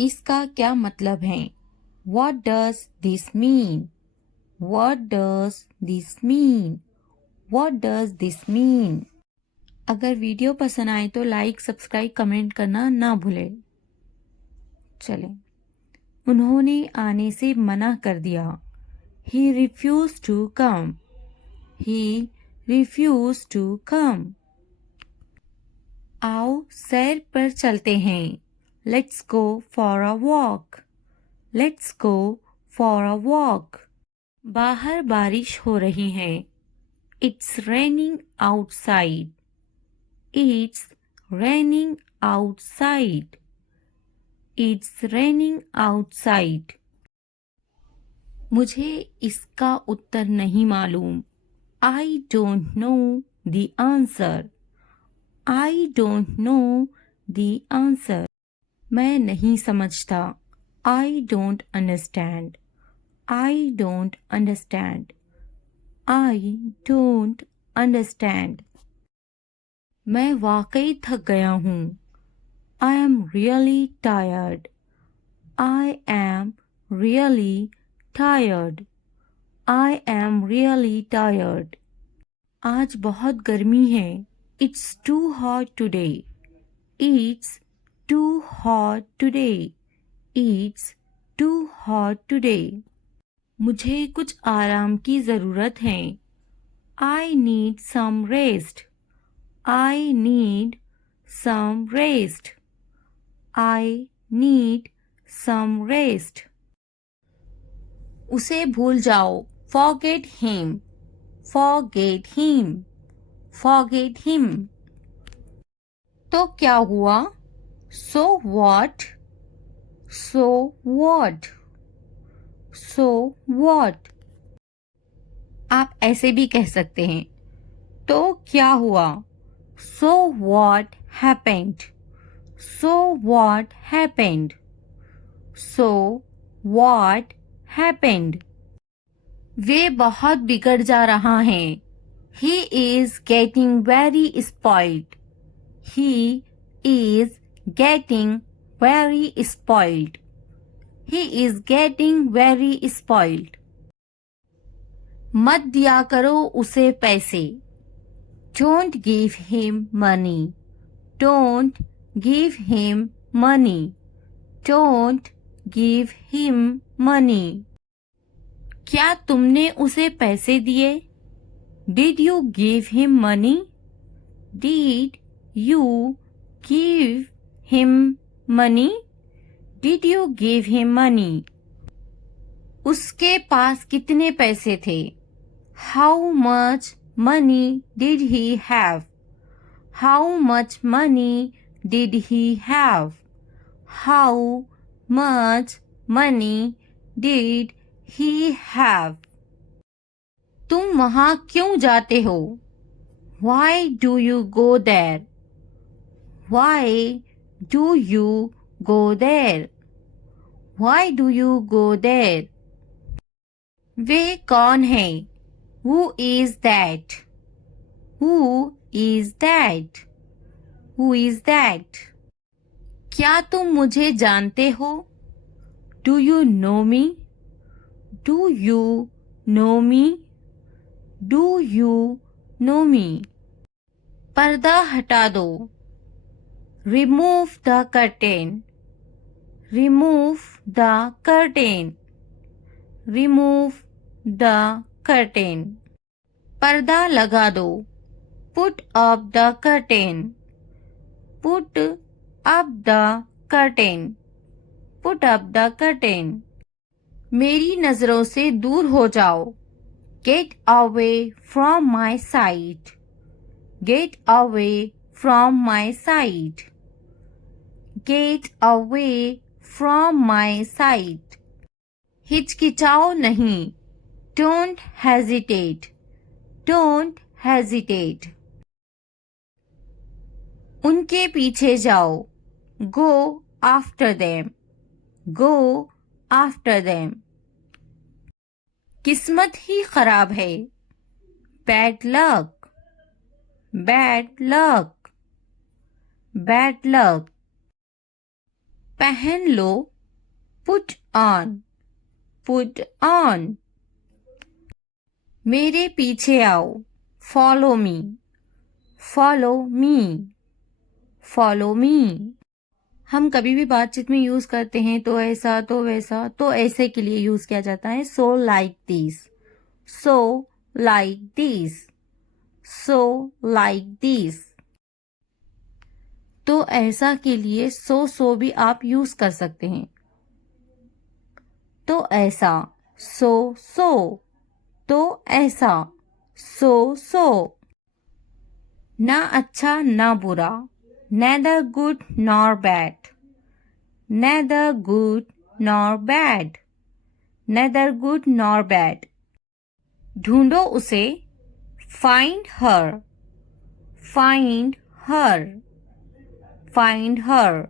इसका क्या मतलब है? What does this mean? What does this mean? What does this mean? अगर वीडियो पसंद आए तो लाइक, सब्सक्राइब, कमेंट करना ना भूलें। चलें। उन्होंने आने से मना कर दिया। He refused to come. He refused to come. आओ सैर पर चलते हैं। Let's go for a walk. Let's go for a walk. बाहर बारिश हो रही है। It's raining outside. It's raining outside. It's raining outside. मुझे इसका उत्तर नहीं मालूम। I don't know the answer. I don't know the answer. मैं नहीं समझता। I don't understand. I don't understand. I don't understand. मैं वाकई थक गया हूँ। I am really tired. I am really tired. I am really tired. आज बहुत गर्मी है। It's too hot today. It's too hot today. It's too hot today. मुझे कुछ आराम की ज़रूरत है। I need some rest. I need some rest. I need some rest. उसे भूल जाओ। Forget him. Forget him. Forget him. तो क्या हुआ? So what? So what? So what? आप ऐसे भी कह सकते हैं। तो क्या हुआ? So what happened? So what happened? So what happened? वे बहुत बिगड़ जा रहा है। He is getting very spoiled. He is getting very spoiled. He is getting very spoiled. मत दिया करो उसे पैसे। Don't give him money. Don't give him money. Don't give him money. क्या तुमने उसे पैसे दिए? Did you give him money? Did you give him money? Did you give him money? उसके पास कितने पैसे थे? How much money did he have? How much money did he have? How much money did he have? तुम वहाँ क्यों जाते हो? Why do you go there? Why do you go there? Why do you go there? वे कौन है? Who is that? Who is that? Who is that? क्या तुम मुझे जानते हो? Do you know me? Do you know me? Do you know me? पर्दा हटा दो। Remove the curtain. Remove the curtain. Remove the curtain. पर्दा लगा दो। Put up the curtain. Put up the curtain. Put up the curtain. मेरी नजरों से दूर हो जाओ। Get away from my sight. Get away from my sight. Get away from my sight. हिचकिचाओ नहीं। Don't hesitate. Don't hesitate. उनके पीछे जाओ। Go after them. Go after them. किस्मत ही खराब है। Bad luck. Bad luck. Bad luck. पहन लो, put on, put on. मेरे पीछे आओ, follow me, follow me, follow me. हम कभी भी बातचीत में यूज करते हैं तो ऐसा तो वैसा, तो ऐसे के लिए यूज किया जाता है so like this, so like this, so like this. तो ऐसा के लिए so भी आप यूज कर सकते हैं. तो ऐसा so, तो ऐसा so. ना अच्छा ना बुरा, neither good nor bad, neither good nor bad, neither good nor bad. ढूंढो उसे, find her, find her, find her.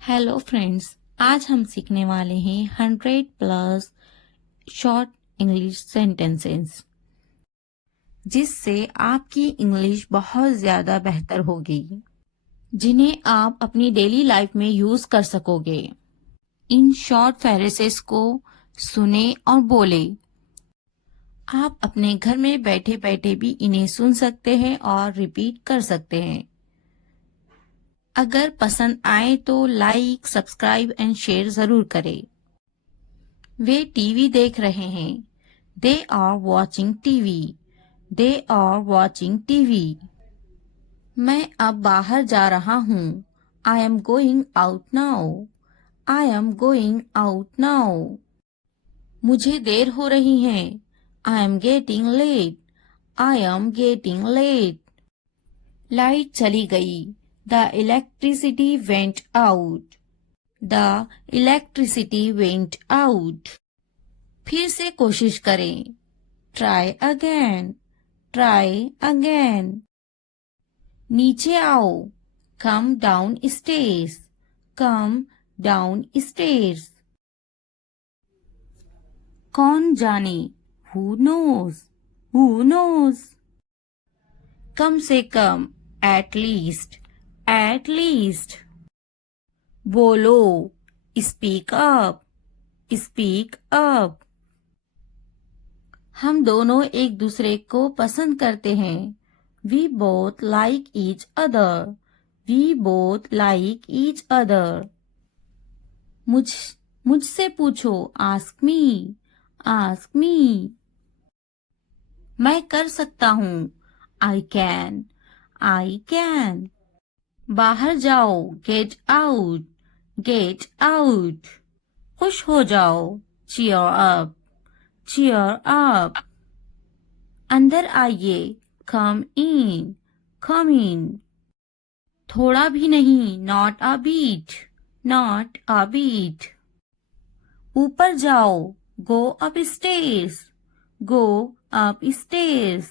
Hello friends, आज हम सीखने वाले हैं 100+ शॉर्ट इंग्लिश सेंटेंसेस, जिससे आपकी इंग्लिश बहुत ज़्यादा बेहतर होगी, जिन्हें आप अपनी डेली लाइफ में यूज कर सकोगे. इन शॉर्ट फ्रेजेस को सुने और बोले. आप अपने घर में बैठे बैठे भी इन्हें सुन सकते हैं और रिपीट कर सकते हैं. अगर पसंद आए तो लाइक, सब्सक्राइब एंड शेयर जरूर करें. वे टीवी देख रहे हैं. They are watching TV, they are watching TV. मैं अब बाहर जा रहा हूँ. I am going out now, I am going out now. मुझे देर हो रही है. I am getting late, I am getting late. Light चली गई. The electricity went out, the electricity went out. फिर से कोशिश करें. Try again, try again. नीचे आओ. Come downstairs, come downstairs. कौन जाने, हु नोज, हु नोज. कम से कम, एट लीस्ट, एट लीस्ट. बोलो, स्पीक अप, स्पीक अप. हम दोनों एक दूसरे को पसंद करते हैं. We both like each other, we both like each other. मुझसे पूछो, ask me, ask me. मैं कर सकता हूँ, I can, I can. बाहर जाओ, get out, get out. खुश हो जाओ, cheer up, cheer up. अंदर आइए, come in, come in. थोड़ा भी नहीं, not a bit, not a bit. ऊपर जाओ, go upstairs, go upstairs.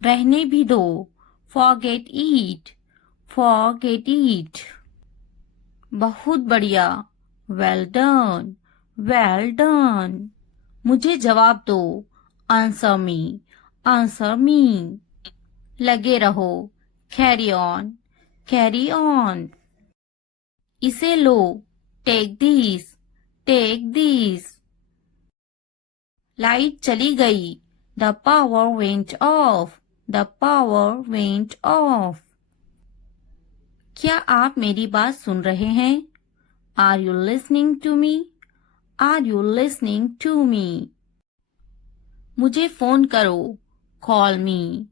रहने भी दो, forget it, forget it. बहुत बढ़िया, well done, well done. मुझे जवाब दो, answer me, answer me. लगे रहो, carry on, carry on. इसे लो, take this, take this. Light चली गई, the power went off, the power went off. क्या आप मेरी बात सुन रहे हैं? Are you listening to me? Are you listening to me? मुझे फोन करो, call me,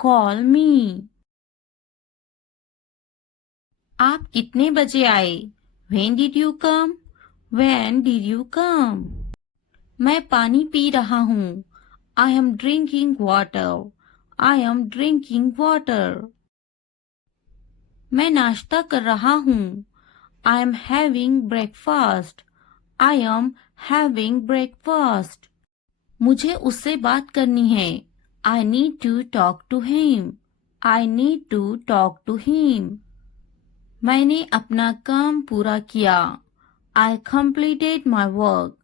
call me. आप कितने बजे आए? When did you come? When did you come? मैं पानी पी रहा हूँ. I am drinking water. I am drinking water. मैं नाश्ता कर रहा हूँ. I am having breakfast. I am having breakfast. मुझे उससे बात करनी है. I need to talk to him. I need to talk to him. मैंने अपना काम पूरा किया. I completed my work.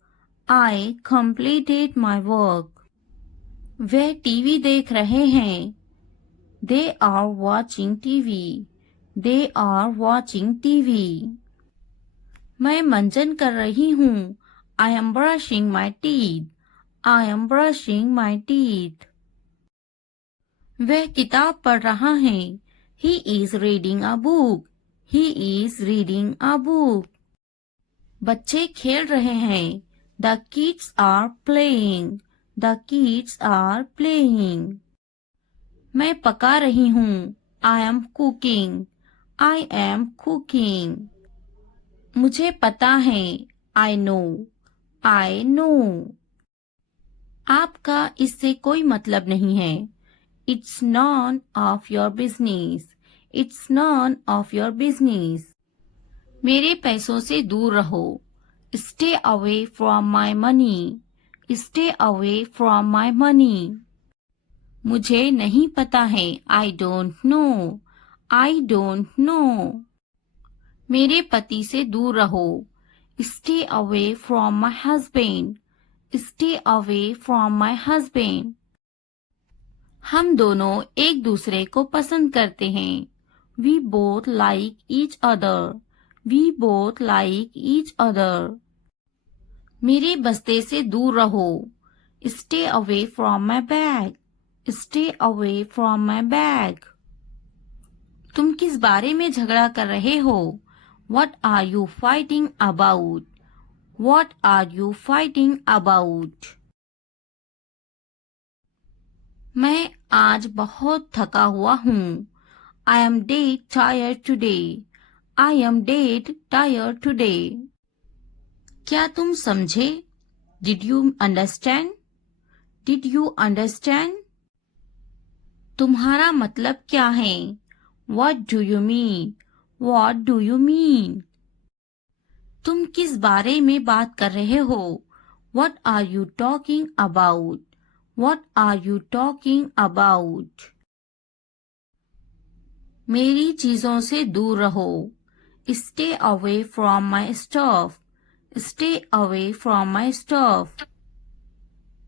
I completed my work. Way TV देख रहे हैं. They are watching TV. They are watching TV. मैं मंजन कर रही हूँ. I am brushing my teeth. I am brushing my teeth. वह किताब पढ़ रहा है. He is reading a book. He is reading a book. बच्चे खेल रहे हैं. The kids are playing. The kids are playing. मैं पका रही हूँ. I am cooking. I am cooking. मुझे पता है. I know. I know. आपका इससे कोई मतलब नहीं है. It's none of your business. It's none of your business. मेरे पैसों से दूर रहो. Stay away from my money. Stay away from my money. मुझे नहीं पता है. I don't know. I don't know. मेरे पति से दूर रहो. Stay away from my husband. Stay away from my husband. हम दोनों एक दूसरे को पसंद करते हैं. We both like each other. We both like each other. मेरे बस्ते से दूर रहो. Stay away from my bag. Stay away from my bag. तुम किस बारे में झगड़ा कर रहे हो? What are you fighting about? What are you fighting about? मैं आज बहुत थका हुआ हूँ. I am dead tired today. I am dead tired today. क्या तुम समझे? Did you understand? Did you understand? तुम्हारा मतलब क्या है? What do you mean? What do you mean? तुम किस बारे में बात कर रहे हो? What are you talking about? What are you talking about? मेरी चीजों से दूर रहो. Stay away from my stuff. Stay away from my stuff.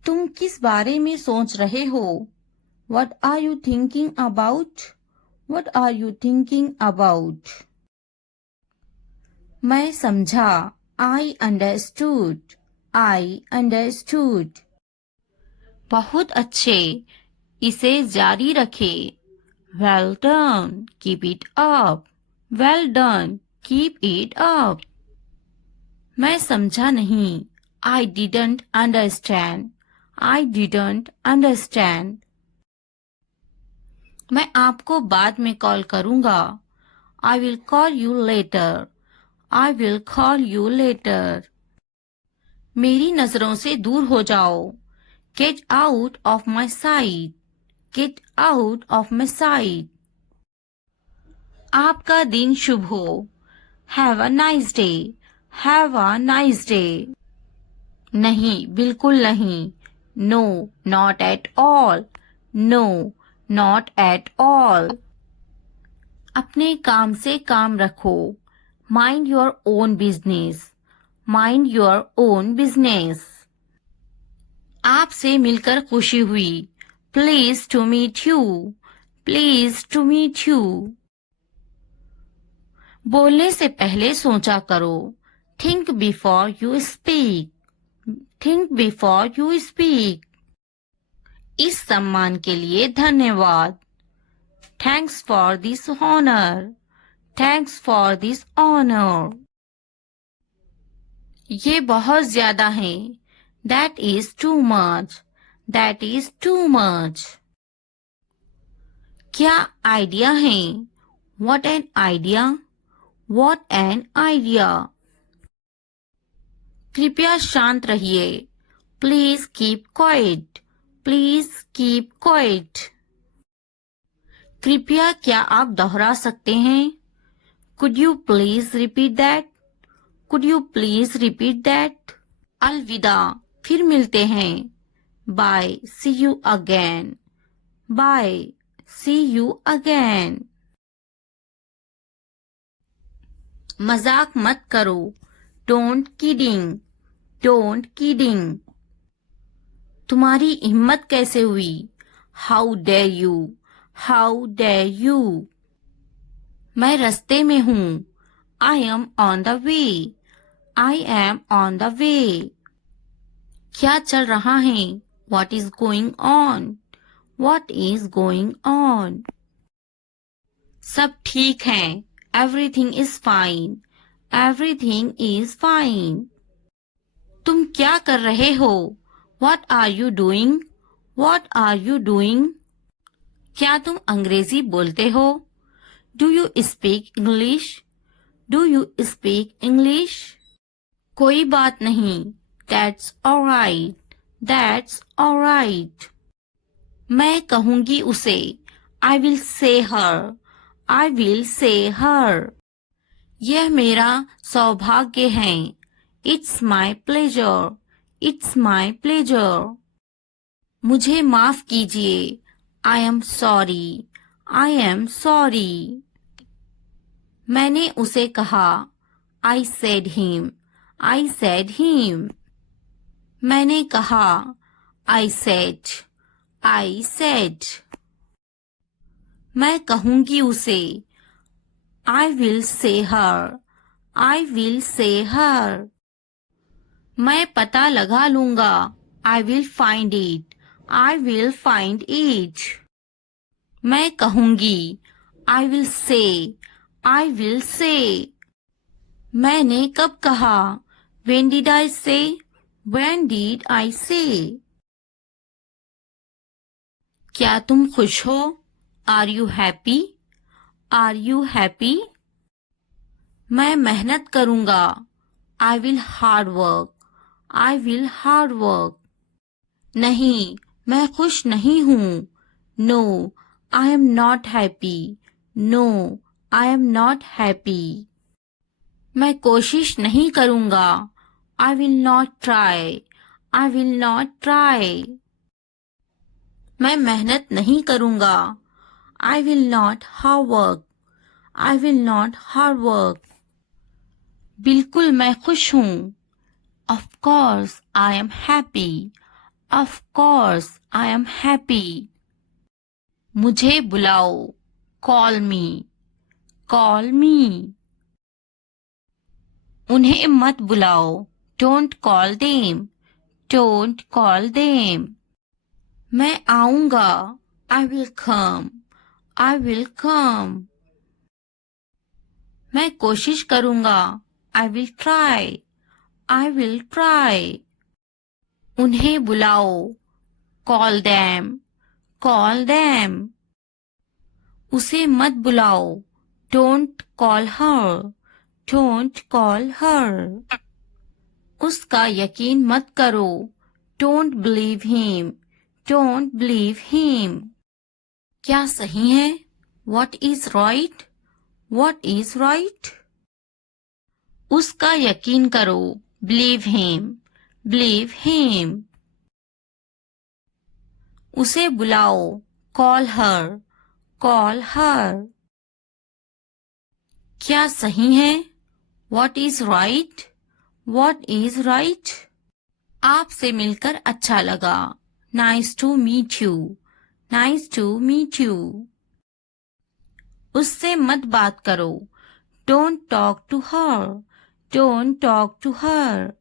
तुम किस बारे में सोच रहे हो? What are you thinking about? What are you thinking about? मैं समझा. I understood. I understood. बहुत अच्छे. इसे जारी रखे. Well done. Keep it up. Well done. Keep it up. मैं समझा नहीं. I didn't understand. I didn't understand. मैं आपको बाद में कॉल करूंगा. I will call you later. I will call you later. मेरी नजरों से दूर हो जाओ. Get out of my sight. Get out of my sight. आपका दिन शुभ हो. Have a nice day. Have a nice day. नहीं, बिल्कुल नहीं. No, not at all. No, not at all. अपने काम से काम रखो. Mind your own business. Mind your own business. आपसे मिलकर खुशी हुई. Pleased to meet you. Pleased to meet you. बोलने से पहले सोचा करो. Think before you speak. Think before you speak. इस सम्मान के लिए धन्यवाद. Thanks for this honor. Thanks for this honor. ये बहुत ज्यादा है. That is too much. That is too much. क्या आइडिया है? What an idea. What an idea. कृपया शांत रहिए. Please keep quiet. Please keep quiet. कृपया क्या आप दोहरा सकते हैं? Could you please repeat that? Could you please repeat that? अलविदा. फिर मिलते हैं. Bye. See you again. Bye. See you again. मजाक मत करो. Don't kidding. Don't kidding. तुम्हारी हिम्मत कैसे हुई? How dare you? How dare you? मैं रास्ते में हूँ. I am on the way. I am on the way. क्या चल रहा है? What is going on? What is going on? सब ठीक है. Everything is fine. Everything is fine. तुम क्या कर रहे हो? What are you doing? What are you doing? क्या तुम अंग्रेजी बोलते हो? Do you speak English? Do you speak English? कोई बात नहीं. That's alright. That's alright. मैं कहूंगी उसे. I will say her. I will say her. यह मेरा सौभाग्य है. It's my pleasure. It's my pleasure. मुझे माफ कीजिए. I am sorry. I am sorry. मैंने उसे कहा. I said him. I said him. मैंने कहा. I said. I said. मैं कहूंगी उसे. I will say her. I will say her. मैं पता लगा लूंगा. I will find it. I will find it. मैं कहूंगी. I will say. I will say. मैंने कब कहा? When did I say? When did I say? क्या तुम खुश हो? Are you happy? Are you happy? मैं मेहनत करूंगा. I will hard work. I will hard work. नहीं, मैं खुश नहीं हूँ. No, I am not happy. No, I am not happy. मैं कोशिश नहीं करूंगा. I will not try. I will not try. मैं मेहनत नहीं करूंगा. I will not hard work. I will not hard work. बिल्कुल मैं खुश हूँ. Of course I am happy. Of course I am happy. मुझे बुलाओ. Call me. Call me. उन्हें मत बुलाओ. Don't call them. Don't call them. मैं आऊंगा. I will come. I will come. मैं कोशिश करूंगा. I will try. I will try. उन्हें बुलाओ. Call them. Call them. उसे मत बुलाओ. Don't call her. Don't call her. उसका यकीन मत करो. Don't believe him. Don't believe him. क्या सही है? What is right? What is right? उसका यकीन करो. Believe him. Believe him. उसे बुलाओ. Call her. Call her. क्या सही है? What is right? What is right? आपसे मिलकर अच्छा लगा. Nice to meet you. Nice to meet you. उससे मत बात करो. Don't talk to her. Don't talk to her.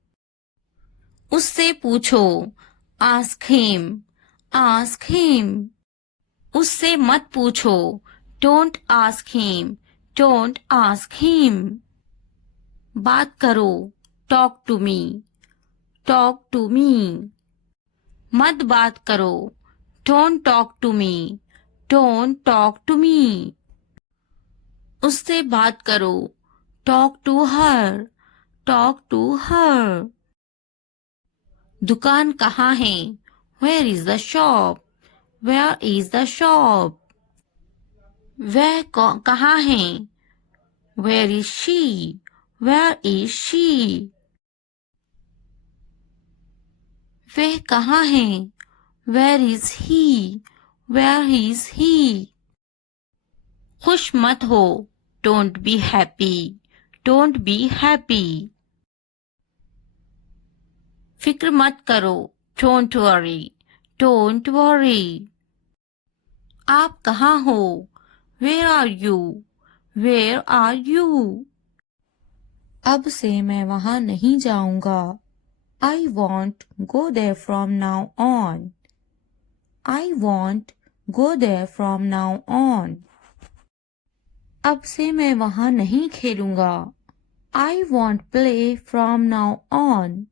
उससे पूछो. Ask him. Ask him. उससे मत पूछो. Don't ask him. Don't ask him. बात करो. Talk to me. Talk to me. मत बात करो. Don't talk to me. Don't talk to me. उससे बात करो. Talk to her. Talk to her. दुकान कहाँ है? Where is the shop? Where is the shop? वह कहाँ है? Where is she? Where is she? वह कहाँ है? Where is he? Where is he? खुश मत हो. Don't be happy. Don't be happy. फिक्र मत करो. Don't worry. Don't worry. आप कहाँ हो? Where are you? Where are you? अब से मैं वहाँ नहीं जाऊंगा। I won't go there from now on. I won't go there from now on. अब से मैं वहाँ नहीं खेलूंगा। I won't play from now on.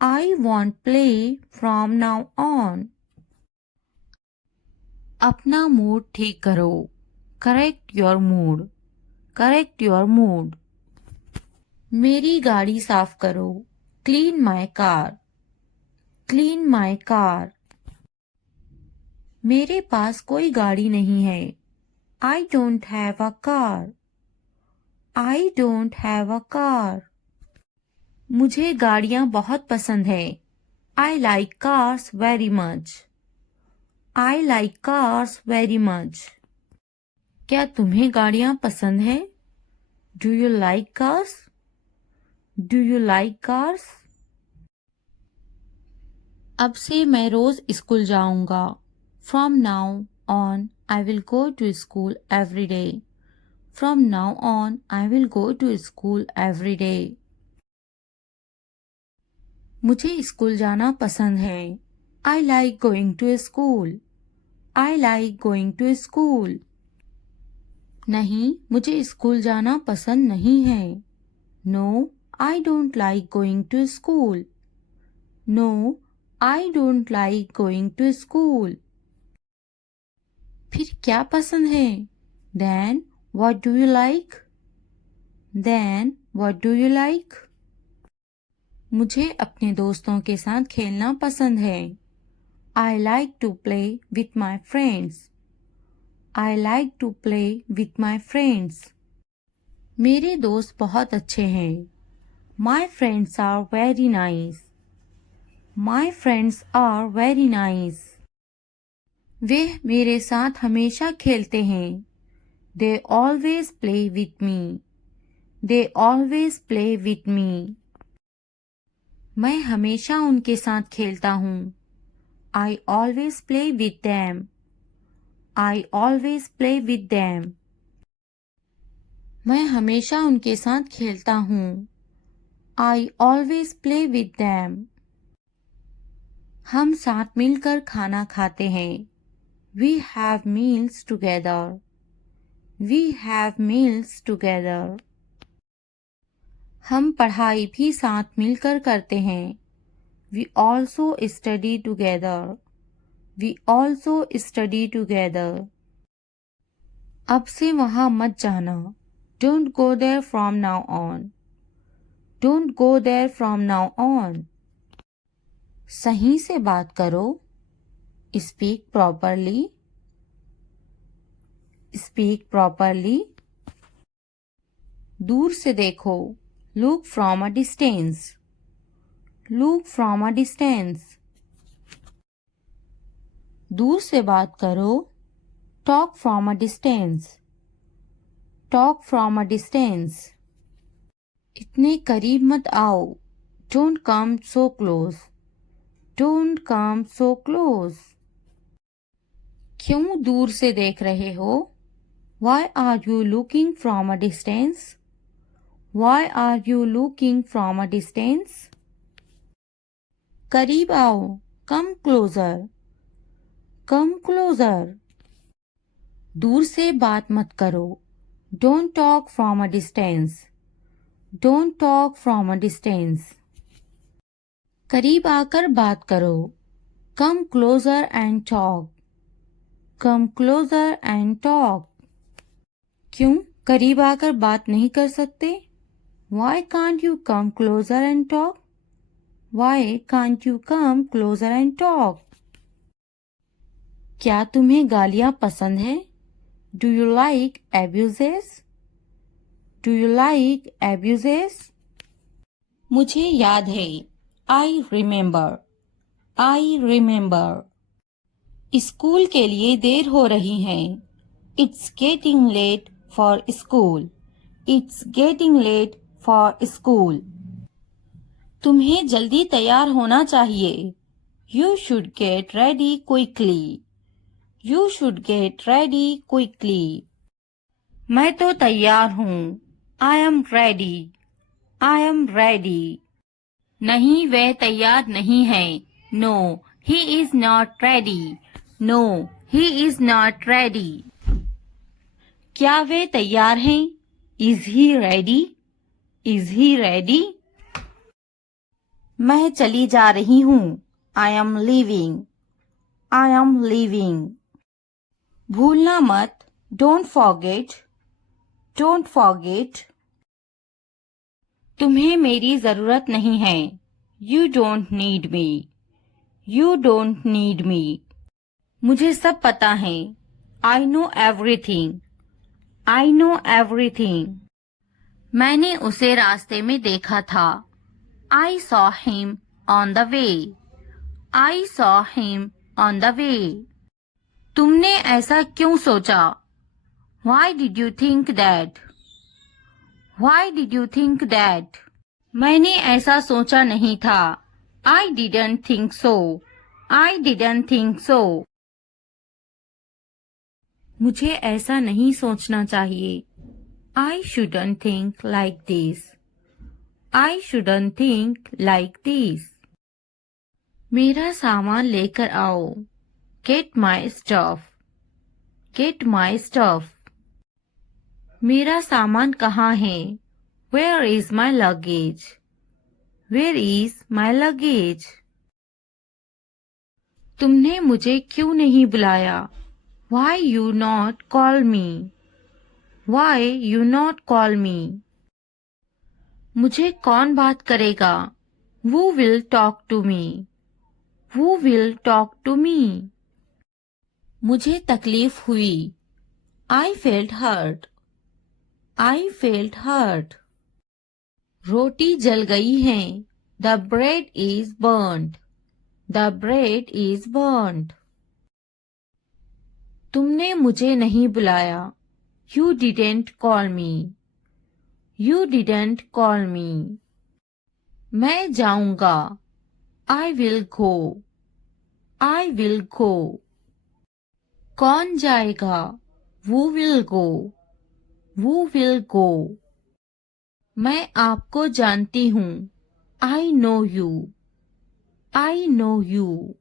I won't play from now on. अपना मूड ठीक करो। Correct your mood. Correct your mood. मेरी गाड़ी साफ करो। Clean my car. Clean my car. मेरे पास कोई गाड़ी नहीं है। I don't have a car. I don't have a car. मुझे गाड़ियाँ बहुत पसंद है। I like cars very much. I like cars very much. क्या तुम्हें गाड़ियाँ पसंद है? Do you like cars? Do you like cars? अब से मैं रोज स्कूल जाऊंगा। From now on, I will go to school every day. From now on, I will go to school every day. मुझे स्कूल जाना पसंद है। I like going to school. I like going to school. नहीं, मुझे school जाना पसंद नहीं है। No, I don't like going to school. No, I don't like going to school. फिर क्या पसंद है? Then, what do you like? Then, what do you like? मुझे अपने दोस्तों के साथ खेलना पसंद है। I like to play with my friends. I like to play with my friends. मेरे दोस्त बहुत अच्छे हैं। My friends are very nice. My friends are very nice. वे मेरे साथ हमेशा खेलते हैं। They always play with me. They always play with me. मैं हमेशा उनके साथ खेलता हूँ। I always play with them. I always play with them. मैं हमेशा उनके साथ खेलता हूँ। I always play with them. हम साथ मिलकर खाना खाते हैं। We have meals together. We have meals together. हम पढ़ाई भी साथ मिलकर करते हैं। We also study together. We also study together. अब से वहाँ मत जाना। Don't go there from now on. Don't go there from now on. सही से बात करो। Speak properly. Speak properly. दूर से देखो। Look from a distance. Look from a distance. दूर से बात करो। Talk from a distance. Talk from a distance. इतने करीब मत आओ। Don't come so close. Don't come so close. क्यों दूर से देख रहे हो? Why are you looking from a distance? Why are you looking from a distance? करीब आओ। Come closer. Come closer. दूर से बात मत करो। Don't talk from a distance. Don't talk from a distance. करीब आकर बात करो। Come closer and talk. Come closer and talk. क्यों करीब आकर बात नहीं कर सकते? Why can't you come closer and talk? Why can't you come closer and talk? क्या तुम्हें गालियाँ पसंद है? Do you like abuses? Do you like abuses? मुझे याद है। I remember. I remember. School के लिए देर हो रही है। It's getting late for school. It's getting late for school. तुम्हें जल्दी तैयार होना चाहिए। You should get ready quickly. You should get ready quickly. मैं तो तैयार हूँ। I am ready. I am ready. नहीं वह तैयार नहीं है. No, he is not ready. No, he is not ready. क्या वे तैयार हैं? Is he ready? Is he ready? मैं चली जा रही हूँ. I am leaving. I am leaving. भूलना मत. Don't forget. Don't forget. तुम्हें मेरी जरूरत नहीं है. You don't need me. You don't need me. मुझे सब पता है. I know everything. I know everything. मैंने उसे रास्ते में देखा था. I saw him on the way. I saw him on the way. तुमने ऐसा क्यों सोचा? Why did you think that? Why did you think that? मैंने ऐसा सोचा नहीं था. I didn't think so. I didn't think so. मुझे ऐसा नहीं सोचना चाहिए. I shouldn't think like this. I shouldn't think like this. मेरा सामान लेकर आओ. Get my stuff. Get my stuff. मेरा सामान कहाँ है? Where is my luggage? Where is my luggage? तुमने मुझे क्यों नहीं बुलाया? Why you not call me? Why you not call me? मुझे कौन बात करेगा? Who will talk to me? Who will talk to me? मुझे तकलीफ हुई. I felt hurt. I felt hurt. रोटी जल गई है. The bread is burnt. The bread is burnt. तुमने मुझे नहीं बुलाया. You didn't call me. You didn't call me. मैं जाऊंगा. I will go. I will go. कौन जाएगा? Who will go? Who will go? मैं आपको जानती हूँ. I know you. I know you.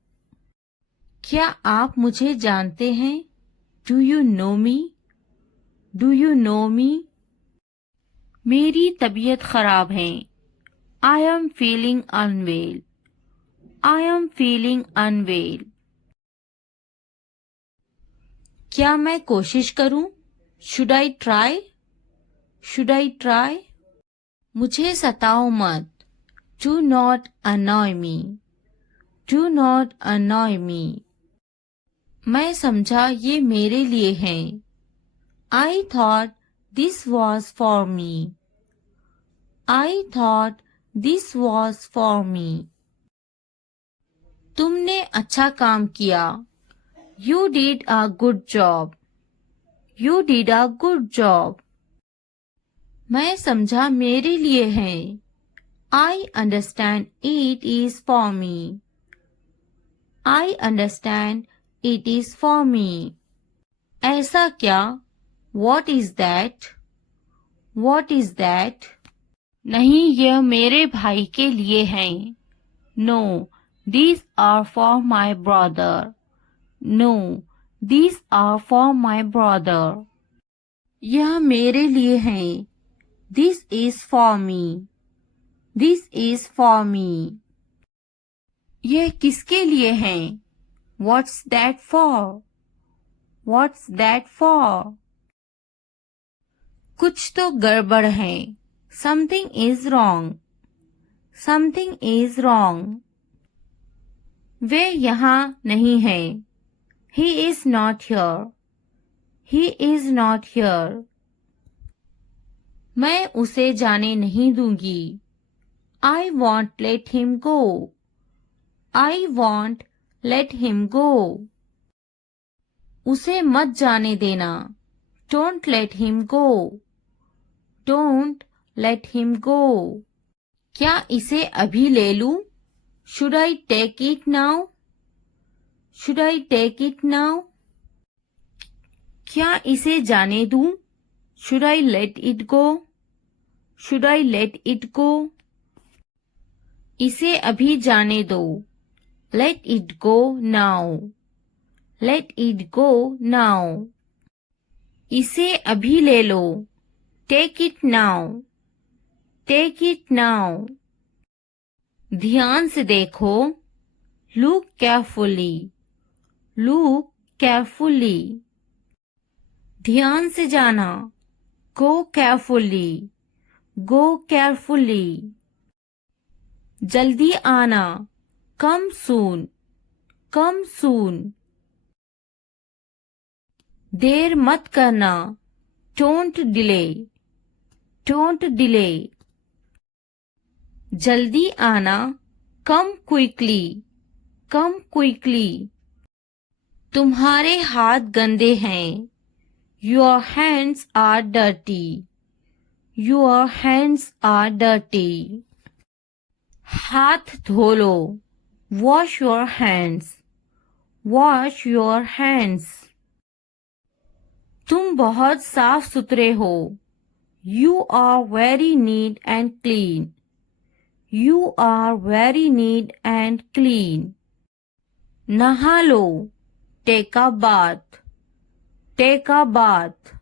क्या आप मुझे जानते हैं? Do you know me? Do you know me? मेरी तबीयत खराब है. I am feeling unwell. I am feeling unwell. क्या मैं कोशिश करूं? Should I try? Should I try? मुझे सताओ मत. Do not annoy me. Do not annoy me. मैं समझा ये मेरे लिए है. I thought this was for me. I thought this was for me. तुमने अच्छा काम किया. You did a good job. You did a good job. मैं समझा मेरे लिए है. I understand it is for me. I understand it is for me. ऐसा क्या? What is that? What is that? नहीं यह मेरे भाई के लिए हैं. No, these are for my brother. No, these are for my brother. यह मेरे लिए हैं. This is for me. This is for me. यह किसके लिए हैं? What's that for? What's that for? कुछ तो गड़बड़ है. Something is wrong. Something is wrong. वे यहाँ नहीं है. He is not here. He is not here. मैं उसे जाने नहीं दूंगी. I won't let him go. I won't let him go. उसे मत जाने देना. Don't let him go. Don't let him go. क्या इसे अभी ले लूं? Should I take it now? Should I take it now? क्या इसे जाने दूं? Should I let it go? Should I let it go? इसे अभी जाने दो. Let it go now. Let it go now. इसे अभी ले लो. Take it now. Take it now. ध्यान से देखो. Look carefully. Look carefully. ध्यान से जाना. Go carefully. Go carefully. जल्दी आना. Come soon. Come soon. देर मत करना. Don't delay. Don't delay. जल्दी आना. Come quickly. Come quickly. तुम्हारे हाथ गंदे हैं. Your hands are dirty. Your hands are dirty. हाथ धो लो. Wash your hands. Wash your hands. तुम बहुत साफ सुथरे हो. You are very neat and clean. You are very neat and clean. नहा लो. Take a bath. Take a bath.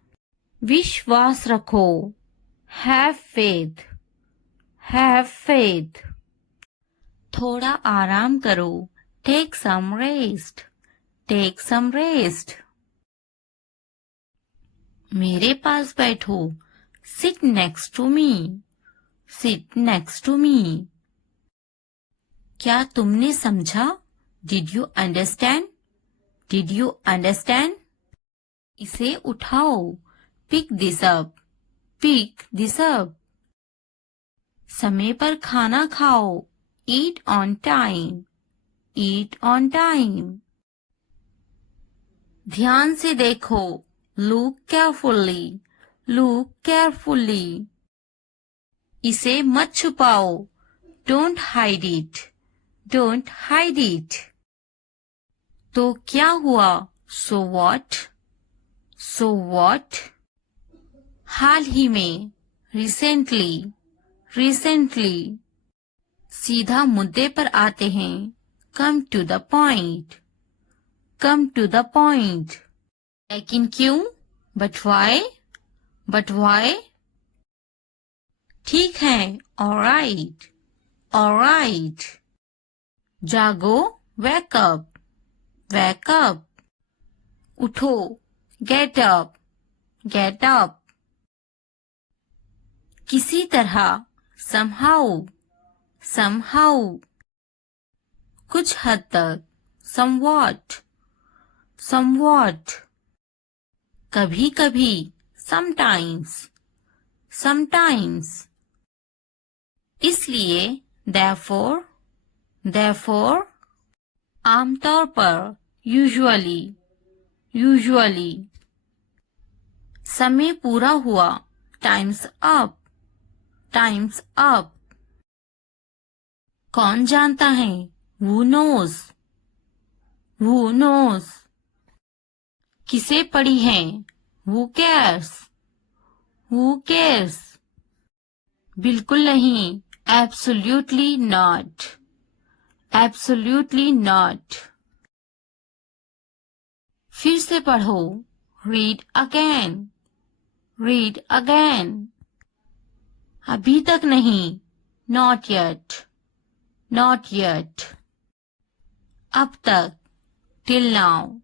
विश्वास रखो. Have faith. Have faith. थोड़ा आराम करो. Take some rest. Take some rest. मेरे पास बैठो. Sit next to me. Sit next to me. क्या तुमने समझा? Did you understand? Did you understand? इसे उठाओ. Pick this up. Pick this up. समय पर खाना खाओ. Eat on time. Eat on time. ध्यान से देखो. Look carefully. Look carefully. इसे मत छुपाओ. Don't hide it. Don't hide it. तो क्या हुआ? So what? So what? हाल ही में. Recently. Recently. सीधा मुद्दे पर आते हैं. Come to the point. Come to the point. लेकिन क्यों? But why? But why? ठीक है. All right. All right. जागो. Wake up. Wake up. उठो. Get up. Get up. किसी तरह. Somehow. Somehow. कुछ हद तक. Somewhat. Somewhat. कभी कभी. Sometimes. Sometimes. इसलिए. Therefore. Therefore. आमतौर पर. Usually. Usually. समय पूरा हुआ. Time's up. Time's up. कौन जानता है? Who knows? Who knows? किसे पड़ी है? Who cares? Who cares? बिल्कुल नहीं. Absolutely not. Absolutely not. फिर से पढ़ो. Read again. Read again. अभी तक नहीं. Not yet. Not yet. अब तक. Till now.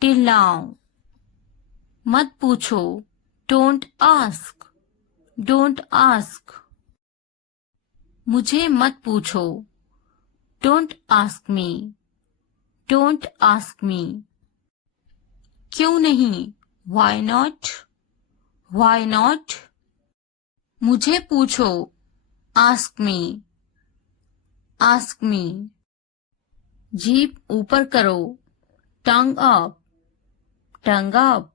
Till now. मत पूछो. Don't ask. Don't ask. मुझे मत पूछो. Don't ask me. Don't ask me. क्यों नहीं? Why not? Why not? मुझे पूछो. Ask me. Ask me. जीभ ऊपर करो. Tongue up. Tongue up.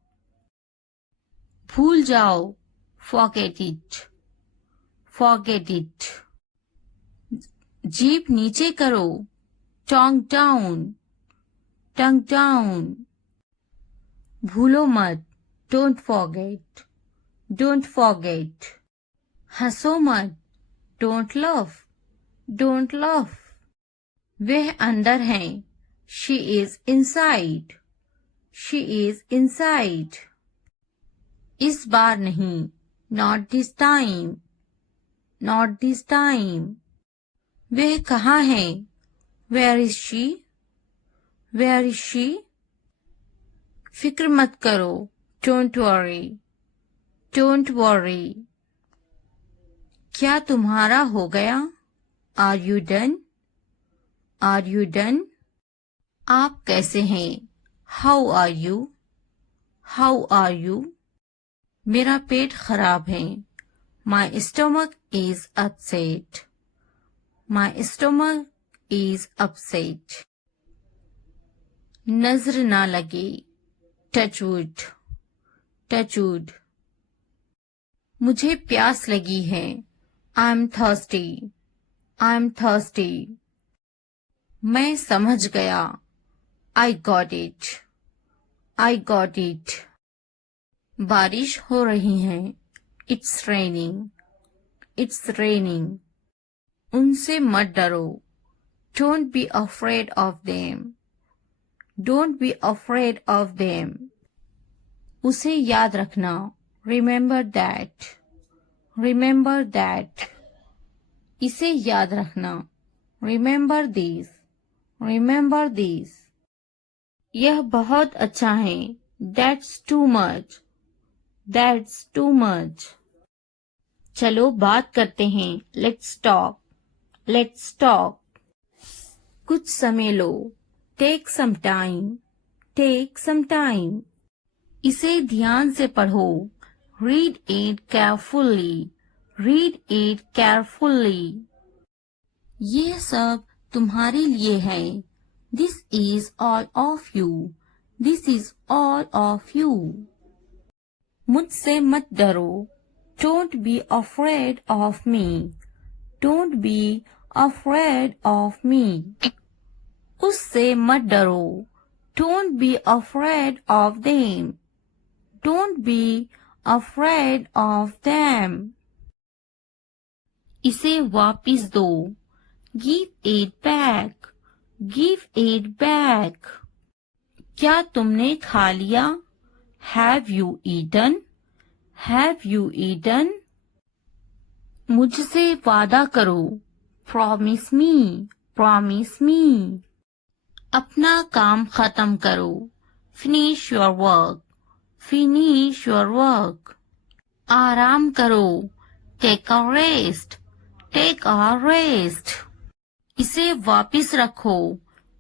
भूल जाओ. Forget it. Forget it. जीभ नीचे करो. Tongue down. Tongue down. भूलो मत. Don't forget. Don't forget. हंसो मत, डोंट लव, डोंट लव। वह अंदर है, she is inside, she is inside. इस बार नहीं, not this time, not this time. वह कहाँ है, where is she, where is she. फिक्र मत करो, डोंट वरी, डोंट वरी। क्या तुम्हारा हो गया, are you done, are you done. आप कैसे हैं, how are you, how are you. मेरा पेट खराब है, my stomach is upset, my stomach is upset. नजर ना लगे, टचवुड, टचवुड। मुझे प्यास लगी है, I am thirsty, I am thirsty. मैं समझ गया, I got it, I got it. बारिश हो रही है, इट्स रेनिंग, इट्स रेनिंग। उनसे मत डरो, don't be afraid of them, don't be afraid of them. उसे याद रखना, रिमेंबर दैट, रिमेंबर दैट। इसे याद रखना, रिमेंबर दिस, रिमेंबर दिस। यह बहुत अच्छा है, that's too much, that's too much. चलो बात करते हैं, लेट्स टॉक, लेट्स टॉक। कुछ समय लो, take some time, take some time. इसे ध्यान से पढ़ो, read it carefully, read it carefully. ये सब तुम्हारे लिए है, this is all of you, this is all of you. मुझसे मत डरो, don't be afraid of me, don't be afraid of me. उससे मत डरो, don't be afraid of them, don't be afraid of them. इसे वापिस दो, give it back, give it back. क्या तुमने खा लिया, have you eaten, have you eaten. मुझसे वादा करो, प्रॉमिस मी, प्रॉमिस मी। अपना काम खत्म करो, finish your work, finish your work. आराम करो, take a rest, take a rest. इसे वापिस रखो,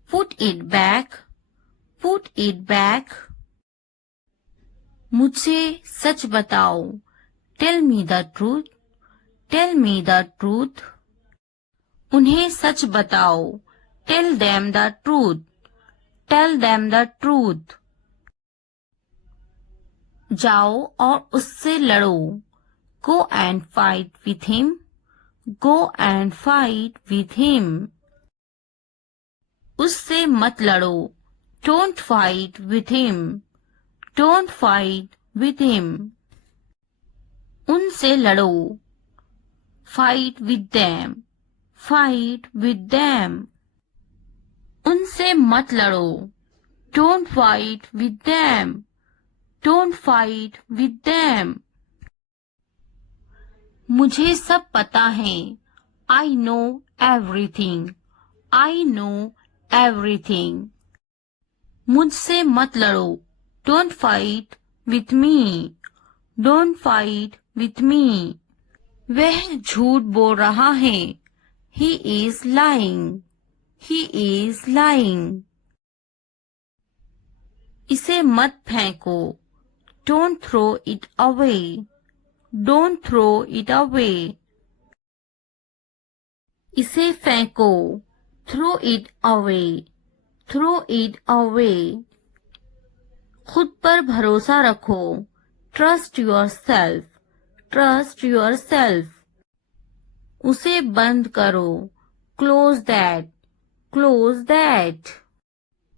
put it back, put it back. मुझे सच बताओ, tell me the truth, tell me the truth. उन्हें सच बताओ, tell them the truth, tell them the truth. जाओ और उससे लड़ो, go and fight with him, go and fight with him. उससे मत लड़ो, don't fight with him, don't fight with him. उनसे लड़ो, fight with them, fight with them. उनसे मत लड़ो, don't fight with them, don't fight with them. मुझे सब पता है, I know everything, I know everything. मुझसे मत लड़ो, don't fight with me, don't fight with me. वह झूठ बोल रहा है, he is lying, he is lying. इसे मत फेंको, don't throw it away, don't throw it away. इसे फेंको, throw it away, throw it away. खुद पर भरोसा रखो, trust yourself, trust yourself. उसे बंद करो, क्लोज दैट, क्लोज दैट।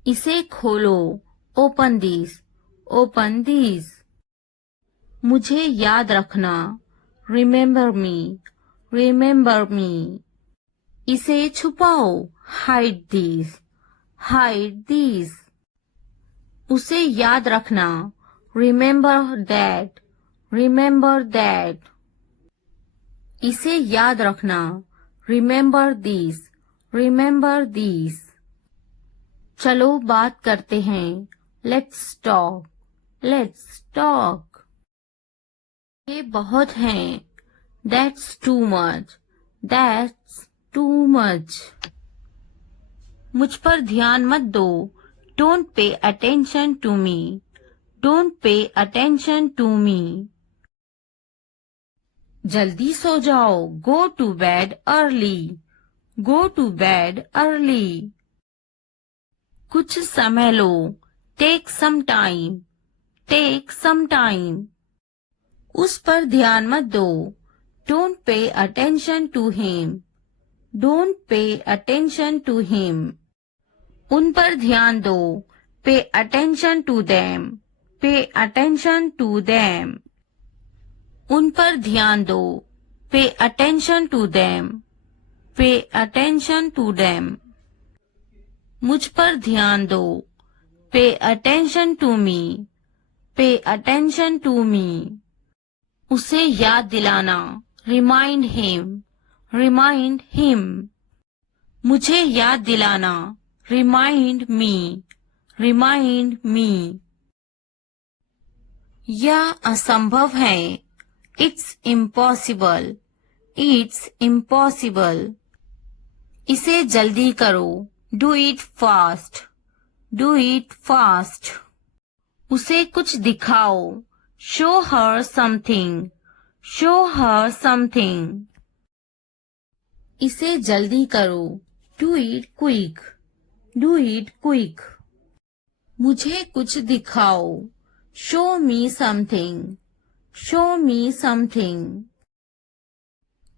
इसे खोलो, ओपन दिस, ओपन दिस। मुझे याद रखना, Remember me. Remember me. इसे छुपाओ. Hide these. Hide these. उसे याद रखना. Remember that. Remember that. इसे याद रखना. Remember these. Remember these. चलो बात करते हैं. Let's talk. Let's talk. ये बहुत हैं. That's too much. That's too much. मुझ पर ध्यान मत दो. Don't pay attention to me. Don't pay attention to me. जल्दी सो जाओ. Go to bed early. Go to bed early. कुछ समय लो. Take some time. Take some time. उस पर ध्यान मत दो. Don't pay attention to him. Don't pay attention to him. उन पर ध्यान दो. Pay attention to them. Pay attention to them. उन पर ध्यान दो. Pay attention to them. Pay attention to them. मुझ पर ध्यान दो. Pay attention to me. Pay attention to me. उसे याद दिलाना. Remind him. Remind him. मुझे याद दिलाना. Remind me. Remind me. यह असंभव है. It's impossible. It's impossible. इसे जल्दी करो. Do it fast. Do it fast. उसे कुछ दिखाओ. Show her something. Show her something. इसे जल्दी करो. Do it quick. Do it quick. मुझे कुछ दिखाओ. Show me something. Show me something.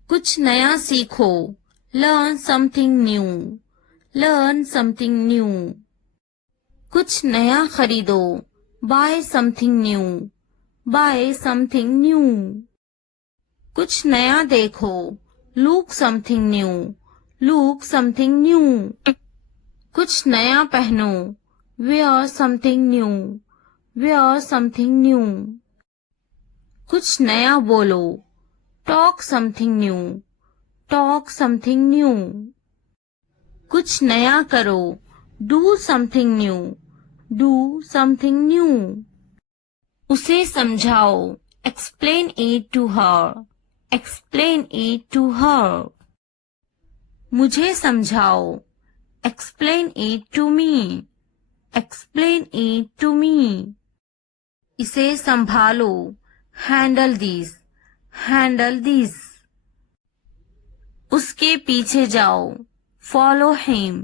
कुछ नया सीखो. Learn something new. Learn something new. कुछ नया खरीदो. Buy something new. Buy something new. कुछ नया देखो. Look something new. Look something new. कुछ नया पहनो. Wear something new. Wear something new. कुछ नया बोलो. Talk something new. Talk something new. कुछ नया करो. Do something new. Do something new. उसे समझाओ. Explain it to her. Explain it to her. मुझे समझाओ. Explain it to me. Explain it to me. इसे संभालो. Handle this. Handle this. उसके पीछे जाओ. Follow him.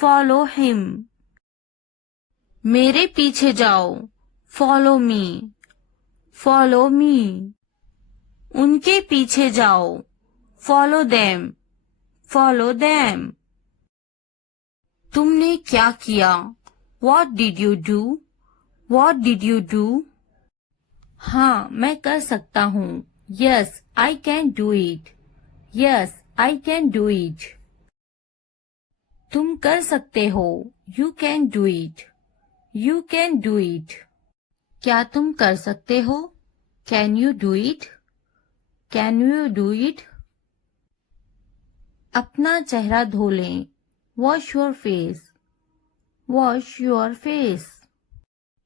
Follow him. मेरे पीछे जाओ. Follow me. Follow me. उनके पीछे जाओ. Follow them. Follow them. तुमने क्या किया? What did you do? What did you do? हाँ, मैं कर सकता हूँ. Yes, I can do it. Yes, I can do it. तुम कर सकते हो. You can do it. You can do it. क्या तुम कर सकते हो? Can you do it? Can you do it? अपना चेहरा धो लें. Wash your face. Wash your face.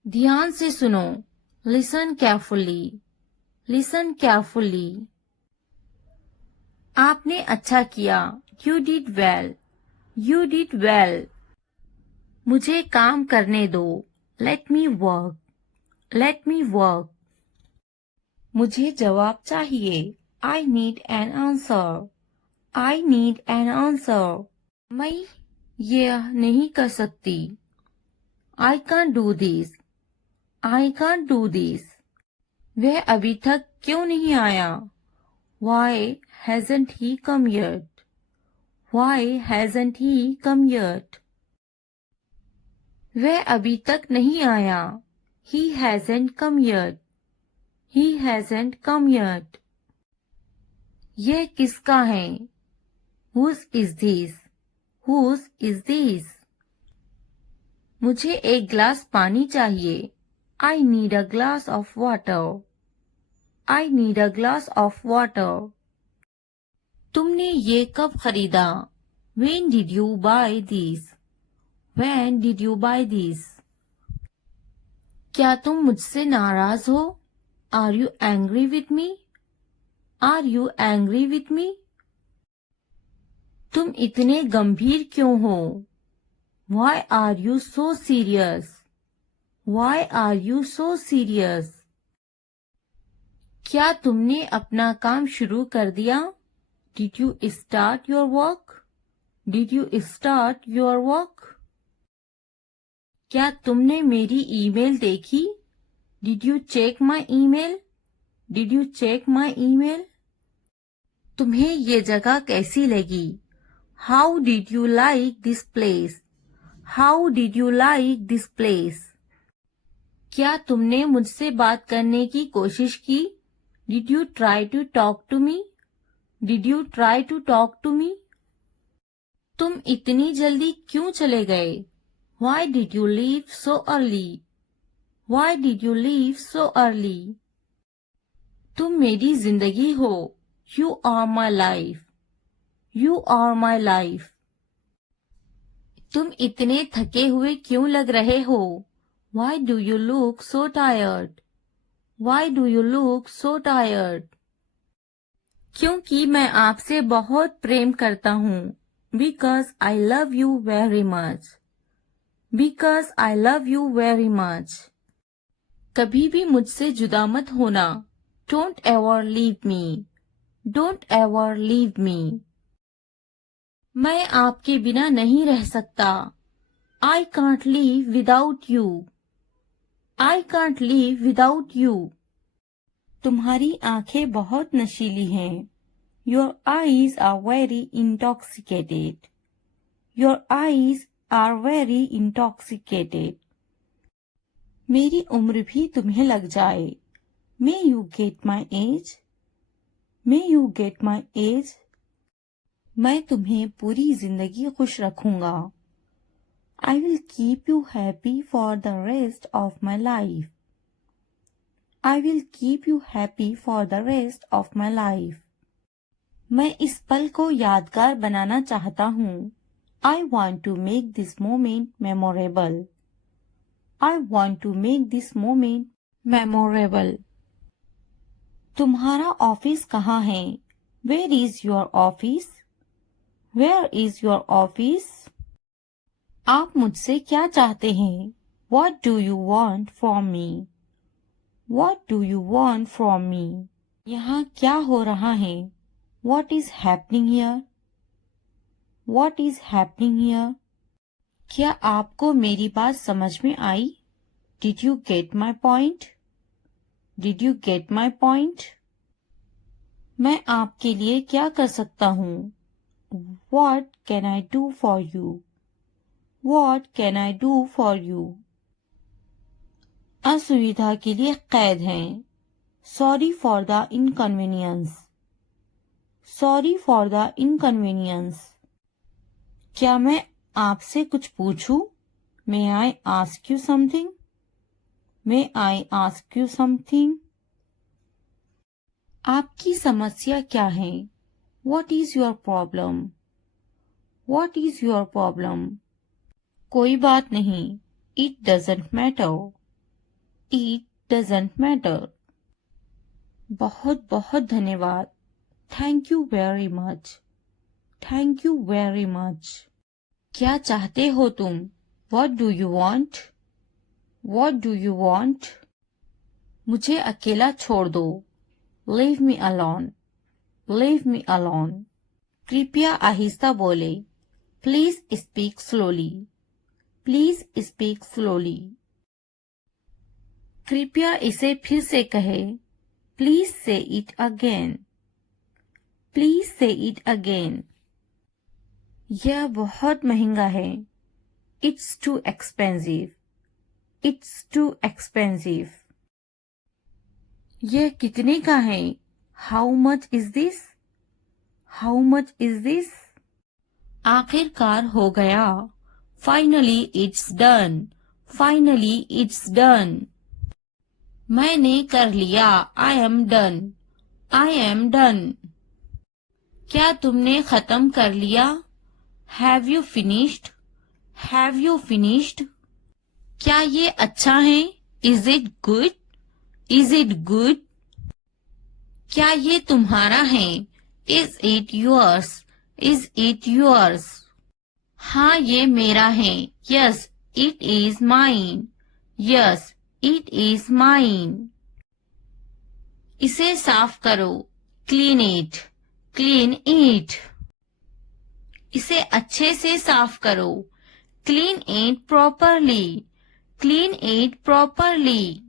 ध्यान से सुनो. Listen carefully. Listen carefully. आपने अच्छा किया. You did well. You did well. मुझे काम करने दो. Let me work. Let me work. मुझे जवाब चाहिए. I need an answer. I need an answer. मैं यह नहीं कर सकती. I can't do this. I can't do this. वह अभी तक क्यों नहीं आया? Why hasn't he come yet? Why hasn't he come yet? वह अभी तक नहीं आया. He hasn't come yet. He hasn't come yet. यह किसका है? Whose is this? Whose is this? मुझे एक ग्लास पानी चाहिए. I need a glass of water. I need a glass of water. तुमने ये कब खरीदा? When did you buy this? When did you buy this? क्या तुम मुझसे नाराज हो? Are you angry with me? Are you angry with me? तुम इतने गंभीर क्यों हो? Why are you so serious? Why are you so serious? क्या तुमने अपना काम शुरू कर दिया? Did you start your work? Did you start your work? क्या तुमने मेरी ईमेल देखी? Did you check my email? Did you check my email? तुम्हें ये जगह कैसी लगी? How did you like this place? How did you like this place? क्या तुमने मुझसे बात करने की कोशिश की? Did you try to talk to me? Did you try to talk to me? तुम इतनी जल्दी क्यों चले गए? Why did you leave so early? Why did you leave so early? तुम मेरी जिंदगी हो. You are my life. You are my life. तुम इतने थके हुए क्यों लग रहे हो? Why do you look so tired? Why do you look so tired? क्योंकि मैं आपसे बहुत प्रेम करता हूँ. Because I love you very much. Because I love you very much. कभी भी मुझसे जुदा मत होना. Don't ever leave me. Don't ever leave me. मैं आपके बिना नहीं रह सकता. I can't live without you. I can't live without you. तुम्हारी आंखें बहुत नशीली हैं. Your eyes are very intoxicated. Your eyes are very intoxicated. मेरी उम्र भी तुम्हें लग जाए. May you get my age? May you get my age? मैं तुम्हें पूरी जिंदगी खुश रखूंगा. I will keep you happy for the rest of my life. I will keep you happy for the rest of my life. मैं इस पल को यादगार बनाना चाहता हूँ. I want to make this moment memorable. I want to make this moment memorable. तुम्हारा office कहाँ है? Where is your office? Where is your office? आप मुझसे क्या चाहते हैं? What do you want from me? What do you want from me? यहाँ क्या हो रहा है? What is happening here? What is happening here? क्या आपको मेरी बात समझ में आई? Did you get my point? Did you get my point? मैं आपके लिए क्या कर सकता हूँ? What can I do for you? What can I do for you? असुविधा के लिए कैद हैं. Sorry for the inconvenience. Sorry for the inconvenience. क्या मैं आपसे कुछ पूछूं? May I ask you something? May I ask you something? आपकी समस्या क्या है? What is your problem? What is your problem? कोई बात नहीं. It doesn't matter. It doesn't matter. बहुत बहुत धन्यवाद. Thank you very much. Thank you very much. क्या चाहते हो तुम? What do you want? What do you want? मुझे अकेला छोड़ दो. Leave me alone. Leave me alone. कृपया आहिस्ता बोले. Please speak slowly. Please speak slowly. कृपया इसे फिर से कहे. Please say it again. Please say it again. यह बहुत महंगा है. It's too expensive. It's too expensive. यह कितने का है? How much is this? How much is this? आखिरकार हो गया. Finally it's done. Finally it's done. मैंने कर लिया. I am done. I am done. क्या तुमने खत्म कर लिया? Have you finished? Have you finished? क्या ये अच्छा है? Is it good? Is it good? क्या ये तुम्हारा है? Is it yours? Is it yours? हाँ ये मेरा है. Yes, it is mine. Yes, it is mine. इसे साफ करो. Clean it. Clean it. इसे अच्छे से साफ करो. Clean it properly. Clean it properly.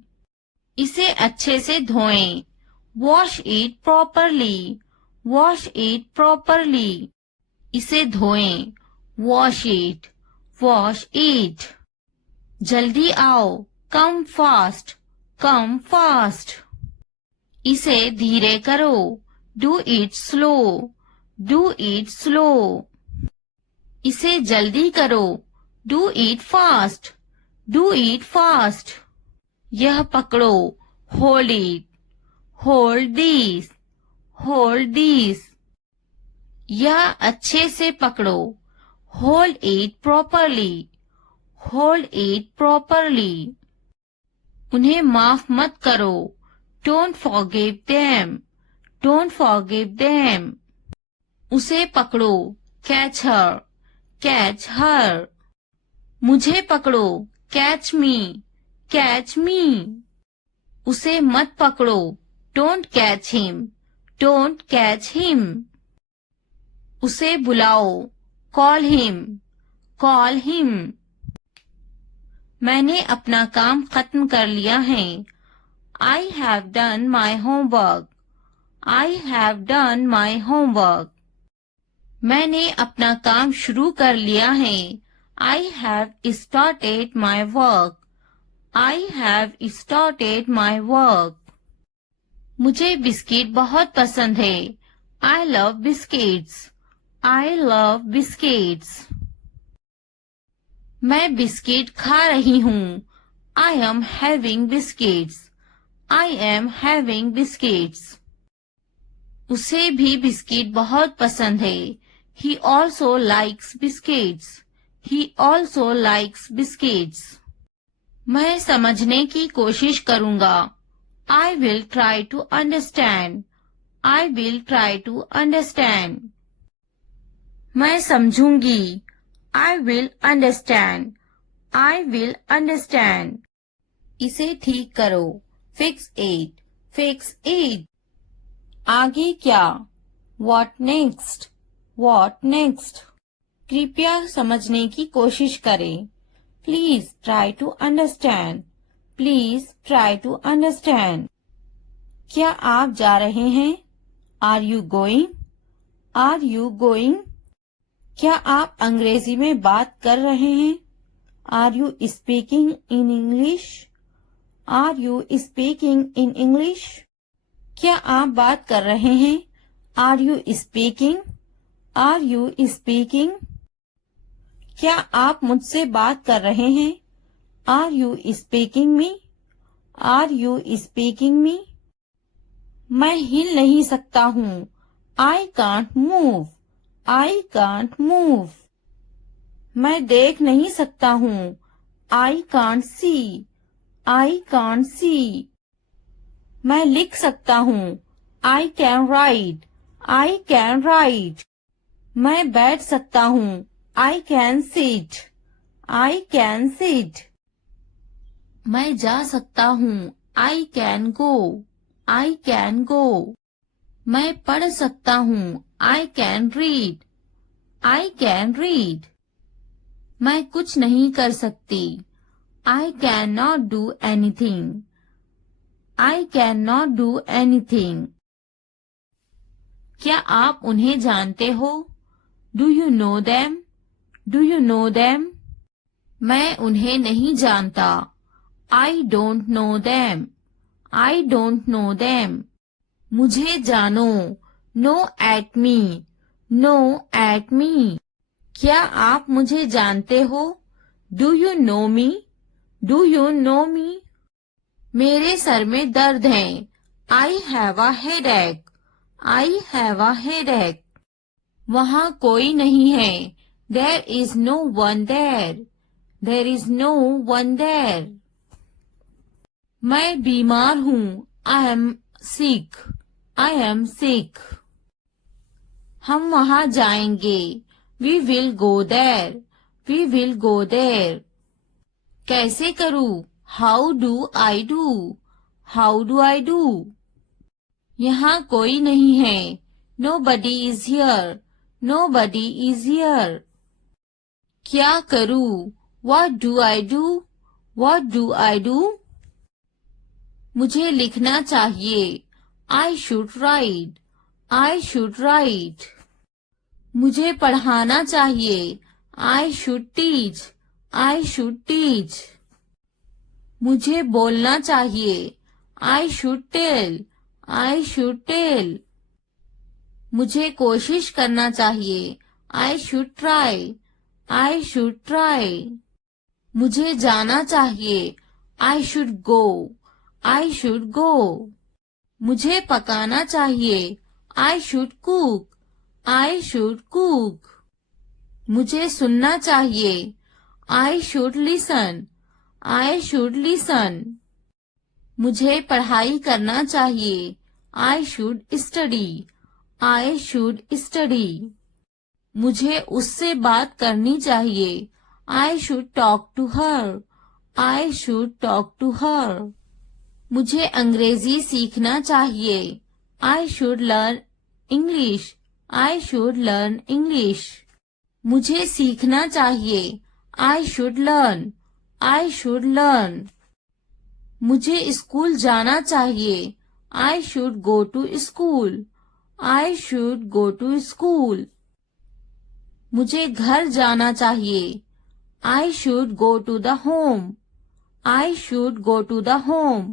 इसे अच्छे से धोएं. Wash it properly. Wash it properly. इसे धोएं. Wash it. Wash it. जल्दी आओ. Come fast. Come fast. इसे धीरे करो. Do it slow. Do it slow. इसे जल्दी करो. Do it fast. Do it fast. यह पकड़ो. Hold it. Hold this. Hold this. यह अच्छे से पकड़ो. Hold it properly. Hold it properly. उन्हें माफ मत करो. Don't forgive them. Don't forgive them. उसे पकड़ो. Catch her. Catch her. मुझे पकड़ो. Catch me. Catch me. उसे मत पकड़ो. Don't catch him. Don't catch him. उसे बुलाओ. Call him. Call him. मैंने अपना काम खत्म कर लिया है. I have done my homework. I have done my homework. मैंने अपना काम शुरू कर लिया है. I have started my work. I have started my work. मुझे बिस्किट बहुत पसंद है. I love biscuits. I love biscuits. मैं बिस्किट खा रही हूँ. I am having biscuits. I am having biscuits. उसे भी बिस्किट बहुत पसंद है. He also likes biscuits. He also likes biscuits. मैं समझने की कोशिश करूँगा. I will try to understand. I will try to understand. मैं समझूंगी. I will understand. I will understand. इसे ठीक करो. Fix it. Fix it. आगे क्या? What next? What next? कृपया समझने की कोशिश करें. Please try to understand. Please try to understand. क्या आप जा रहे हैं? Are you going? Are you going? क्या आप अंग्रेजी में बात कर रहे हैं? Are you speaking in English? Are you speaking in English? क्या आप बात कर रहे हैं? Are you speaking? Are you speaking? क्या आप मुझसे बात कर रहे हैं? Are you speaking me? Are you speaking me? मैं हिल नहीं सकता हूँ. I can't move. I can't move. मैं देख नहीं सकता हूँ. I can't see. I can't see. मैं लिख सकता हूँ. I can write. I can write. मैं बैठ सकता हूँ. I can sit. I can sit. मैं जा सकता हूँ. I can go. I can go. मैं पढ़ सकता हूँ. I can read. I can read. मैं कुछ नहीं कर सकती. I cannot do anything. I cannot do anything. क्या आप उन्हें जानते हो? Do you know them? Do you know them? मैं उन्हें नहीं जानता. I don't know them. I don't know them. मुझे जानो. Know at me. Know at me. क्या आप मुझे जानते हो? Do you know me? Do you know me? मेरे सर में दर्द है। I have a headache. I have a headache. वहाँ कोई नहीं है। There is no one there. There is no one there. मैं बीमार हूँ। I am sick. I am sick. हम वहाँ जाएंगे। We will go there. We will go there. कैसे करूँ? How do I do? How do I do? यहाँ कोई नहीं है। Nobody is here. Nobody is here. क्या करूँ? What do I do? What do I do? मुझे लिखना चाहिए। I should write. I should write. मुझे पढ़ाना चाहिए। I should teach. I should teach. मुझे बोलना चाहिए। I should tell. I should tell. मुझे कोशिश करना चाहिए। I should try. I should try. मुझे जाना चाहिए। I should go. I should go. मुझे पकाना चाहिए। I should cook. I should cook. मुझे सुनना चाहिए। I should listen. I should listen. मुझे पढ़ाई करना चाहिए। I should study. I should study. मुझे उससे बात करनी चाहिए। I should talk to her. I should talk to her. मुझे अंग्रेजी सीखना चाहिए। I should learn English. I should learn English. मुझे सीखना चाहिए। I should learn. I should learn. मुझे स्कूल जाना चाहिए। I should go to school. I should go to school. मुझे घर जाना चाहिए। I should go to the home. I should go to the home.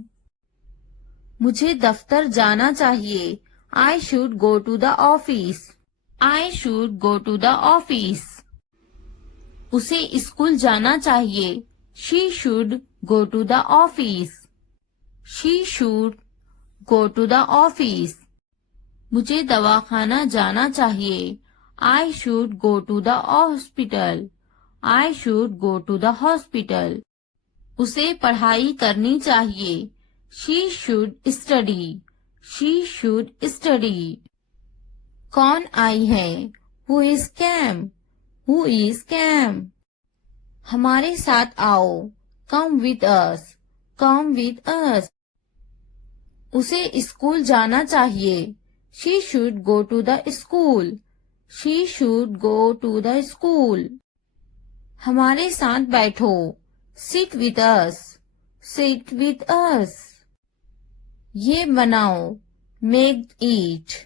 मुझे दफ्तर जाना चाहिए। I should go to the office. I should go to the office. उसे school जाना चाहिए। She should go to the office. She should go to the office. मुझे दवाखाना जाना चाहिए। I should go to the hospital. I should go to the hospital. उसे पढ़ाई करनी चाहिए। She should study. She should study. कौन आई है? Who is came? Who is came? हमारे साथ आओ। Come with us. Come with us. उसे स्कूल जाना चाहिए। She should go to the school. She should go to the school. हमारे साथ बैठो। Sit with us. Sit with us. ये बनाओ। Make it.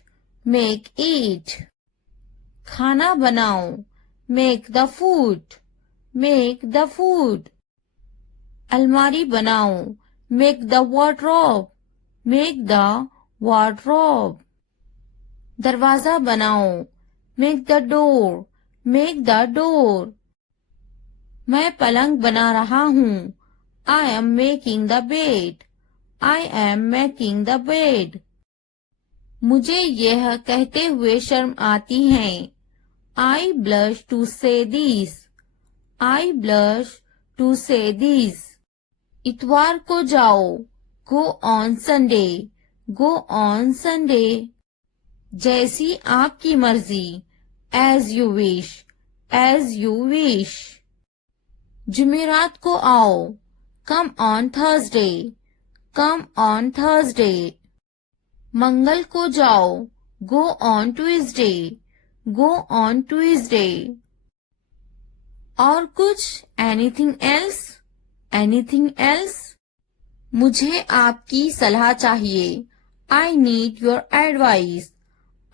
Make it. खाना बनाओ। Make the food. Make the food. अलमारी बनाओ। Make the wardrobe. Make the wardrobe. दरवाजा बनाओ। Make the door. Make the door. मैं पलंग बना रहा हूँ। I am making the bed. I am making the bed. मुझे यह कहते हुए शर्म आती है। I blush to say this. I blush to say this. इतवार को जाओ। Go on Sunday. Go on Sunday. जैसी आपकी मर्जी। As you wish. As you wish. जुमेरात को आओ। Come on Thursday. Come on Thursday. मंगल को जाओ। Go on Tuesday. Go on Tuesday. और कुछ? Anything else? Anything else? मुझे आपकी सलाह चाहिए। I need your advice.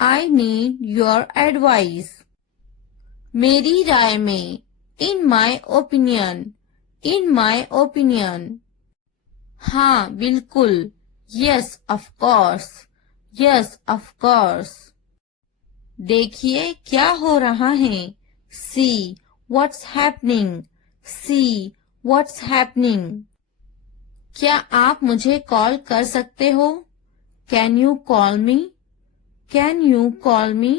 I need your advice. मेरी राय में। In my opinion. In my opinion. हाँ बिल्कुल। Yes of course. Yes of course. देखिए क्या हो रहा है। See what's happening. See what's happening. क्या आप मुझे कॉल कर सकते हो? Can you call me? Can you call me?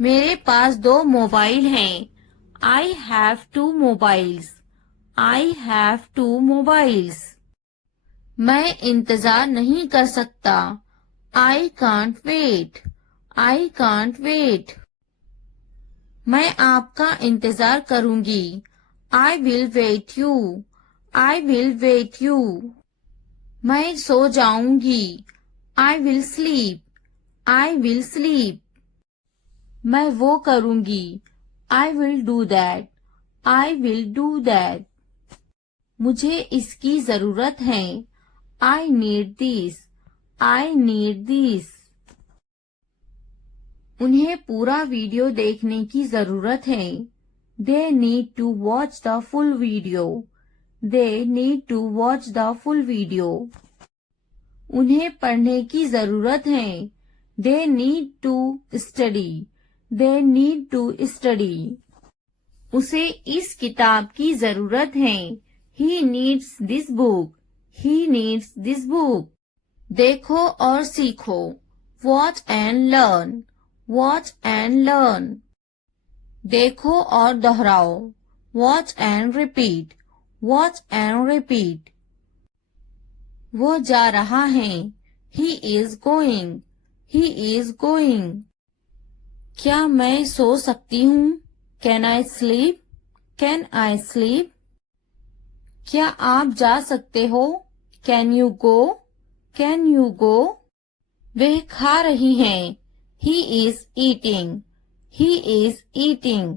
मेरे पास 2 मोबाइल हैं। I have 2 mobiles. I have 2 mobiles. मैं इंतजार नहीं कर सकता। I can't wait. I can't wait. मैं आपका इंतजार करूंगी। I will wait you. I will wait you. मैं सो जाऊंगी। I will sleep. I will sleep. मैं वो करूंगी। I will do that. I will do that. मुझे इसकी जरूरत है। I need this. I need this. उन्हें पूरा वीडियो देखने की जरूरत है। They need to watch the full video. They need to watch the full video. उन्हें पढ़ने की जरूरत है। They need to study. They need to study. उसे इस किताब की जरूरत है। He needs this book. He needs this book. देखो और सीखो। Watch and learn. Watch and learn. देखो और दोहराओ। Watch and repeat. Watch and repeat. वो जा रहा है। He is going. He is going. क्या मैं सो सकती हूँ? Can I sleep? Can I sleep? क्या आप जा सकते हो? Can you go? Can you go? वे खा रही हैं। He is eating. He is eating.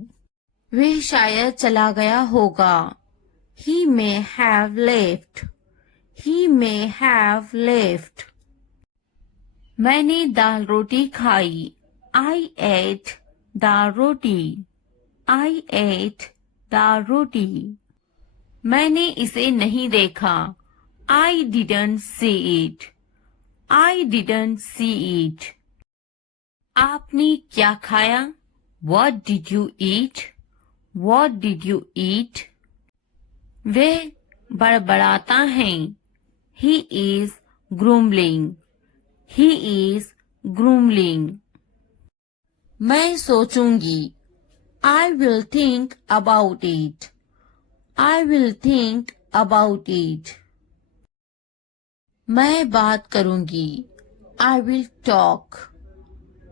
वह शायद चला गया होगा। He may have left. He may have left. मैंने दाल रोटी खाई। I ate dal roti. I ate dal roti. मैंने इसे नहीं देखा। I didn't see it. I didn't see it. आपने क्या खाया? What did you eat? What did you eat? वह बड़बड़ाता है। He is grumbling. He is grumbling. मैं सोचूंगी। I will think about it. I will think about it. मैं बात करूंगी। I will talk.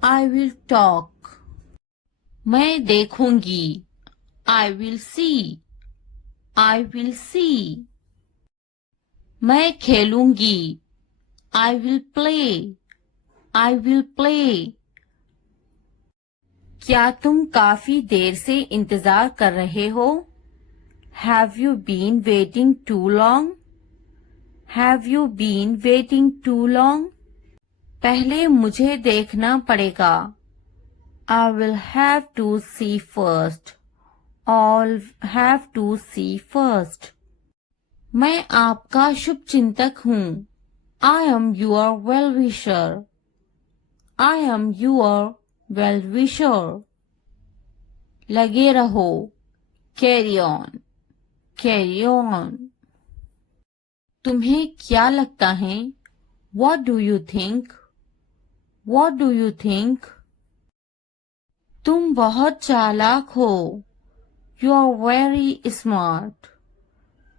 I will talk. मैं देखूंगी। I will see. I will see. मैं खेलूंगी। I will play. I will play. क्या तुम काफी देर से इंतजार कर रहे हो? Have you been waiting too long? Have you been waiting too long? पहले मुझे देखना पड़ेगा। I will have to see first. I'll have to see first. मैं आपका शुभ चिंतक हूँ। I am your well-wisher. I am your well-wisher. लगे रहो। Carry on. Carry on. तुम्हें क्या लगता है? What do you think? What do you think? तुम बहुत चालाक हो। You are very smart.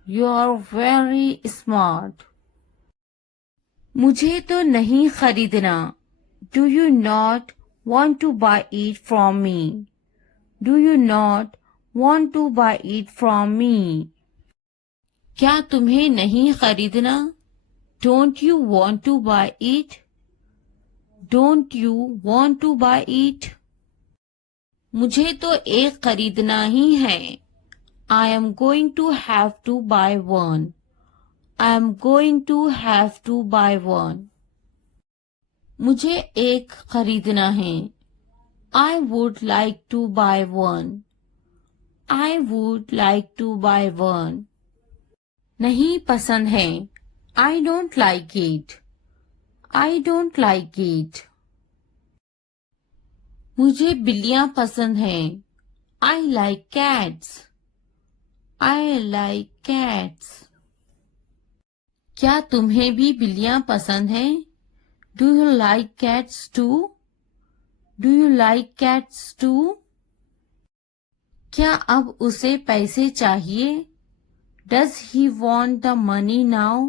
You are very smart. मुझे तो नहीं खरीदना। Do you not want to buy it from me? Do you not want to buy it from me? क्या तुम्हें नहीं खरीदना? Don't you want to buy it? Don't you want to buy it? मुझे तो एक खरीदना ही है। I am going to have to buy one. I am going to have to buy one. मुझे एक खरीदना है। I would like to buy one. I would like to buy one. नहीं पसंद है। I don't like it. I don't like it. मुझे बिल्लियां पसंद हैं। I like cats. I like cats. क्या तुम्हें भी बिल्लियां पसंद हैं? Do you like cats too? Do you like cats too? क्या अब उसे पैसे चाहिए? Does he want the money now?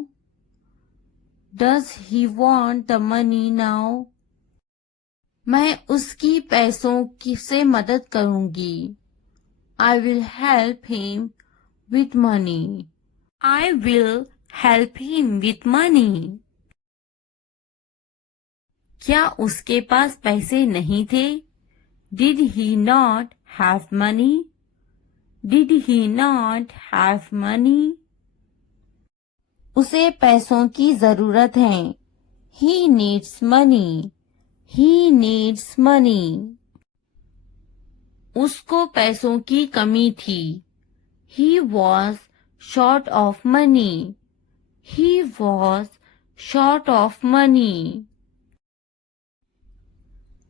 Does he want the money now? मैं उसकी पैसों की से मदद करूंगी। I will help him with money. I will help him with money. क्या उसके पास पैसे नहीं थे? Did he not have money? Did he not have money? उसे पैसों की जरूरत है। He needs money. He needs money. उसको पैसों की कमी थी। He was short of money. He was short of money.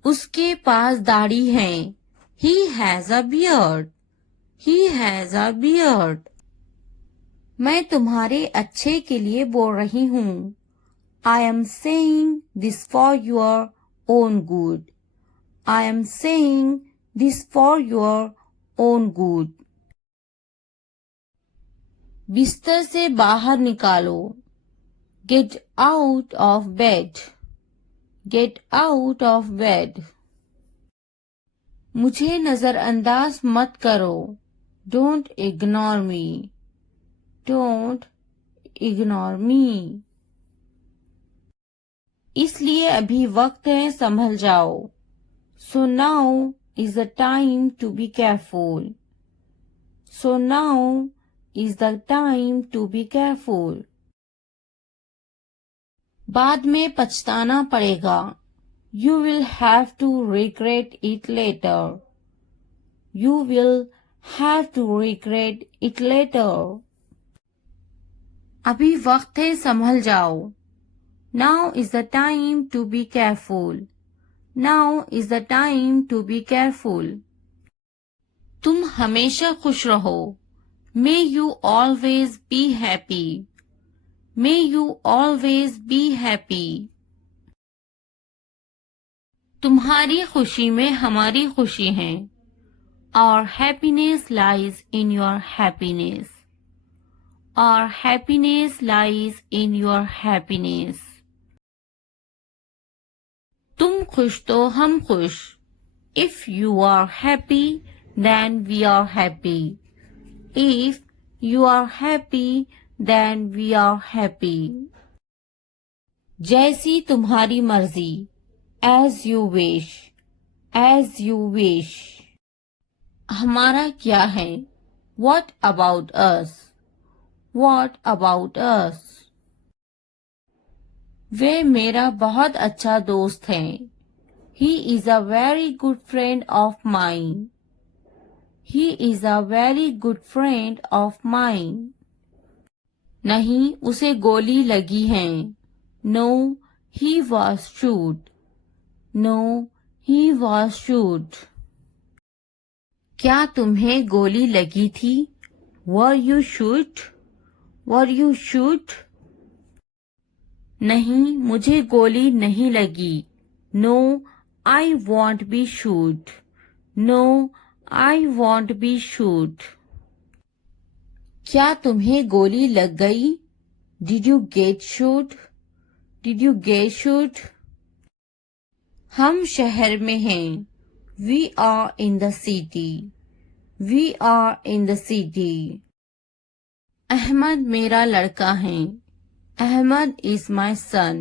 उसके पास दाढ़ी है। He has a beard. He has a beard. मैं तुम्हारे अच्छे के लिए बोल रही हूँ। I am saying this for your own good. I am saying this for your own good. बिस्तर से बाहर निकालो। Get out of bed. Get out of bed. मुझे नजरअंदाज मत करो। Don't ignore me. Don't ignore me. इसलिए अभी वक्त है, संभल जाओ। So now is the time to be careful. So now is the time to be careful. बाद में पछताना पड़ेगा। You will have to regret it later. You will have to regret it later. अभी वक्त है, संभल जाओ। Now is the time to be careful. Now is the time to be careful. तुम हमेशा खुश रहो। May you always be happy. May you always be happy. तुम्हारी खुशी में हमारी खुशी है। Our happiness lies in your happiness. Our happiness lies in your happiness. तुम खुश तो हम खुश। If you are happy, then we are happy. If you are happy, then we are happy. जैसी तुम्हारी मर्जी। As you wish. As you wish. हमारा क्या है? What about us? What about us? वे मेरा बहुत अच्छा दोस्त है। He is a very good friend of mine. He is a very good friend of mine. नहीं, उसे गोली लगी है। No, he was shot. No, he was shot. क्या तुम्हें गोली लगी थी? Were you shot? Were you shot? नहीं, मुझे गोली नहीं लगी। No, I won't be shot. No, I won't be shot. क्या तुम्हें गोली लग गई? Did you get shot? Did you get shot? हम शहर में हैं। We are in the city. We are in the city. Ahmad मेरा लड़का है। Ahmad is my son.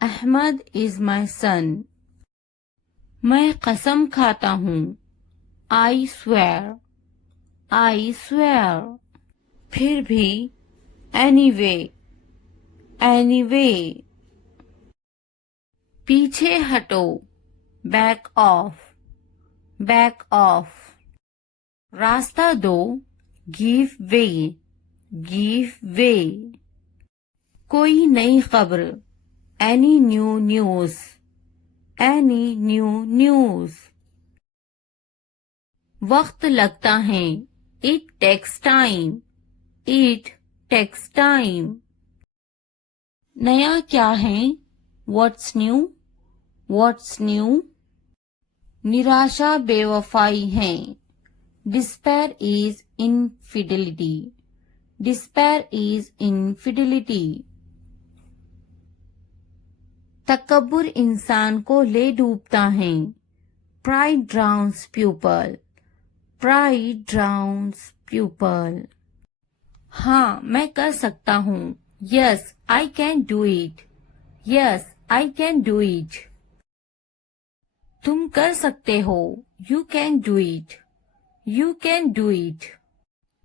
Ahmad is my son. मैं कसम खाता हूँ। I swear. I swear. फिर भी। Anyway. Anyway. पीछे हटो। Back off. Back off. रास्ता दो। Give way. Give way. कोई नई खबर। Any new news. Any new news. वक्त लगता है। It takes time. It takes time. नया क्या है? What's new? What's new? निराशा बेवफाई है। Despair is infidelity. Despair is infidelity. तकब्बुर इंसान को ले डूबता है। Pride drowns pupil. Pride drowns pupil. हाँ, मैं कर सकता हूँ। Yes, I can do it. Yes, I can do it. तुम कर सकते हो। You can do it. You can do it.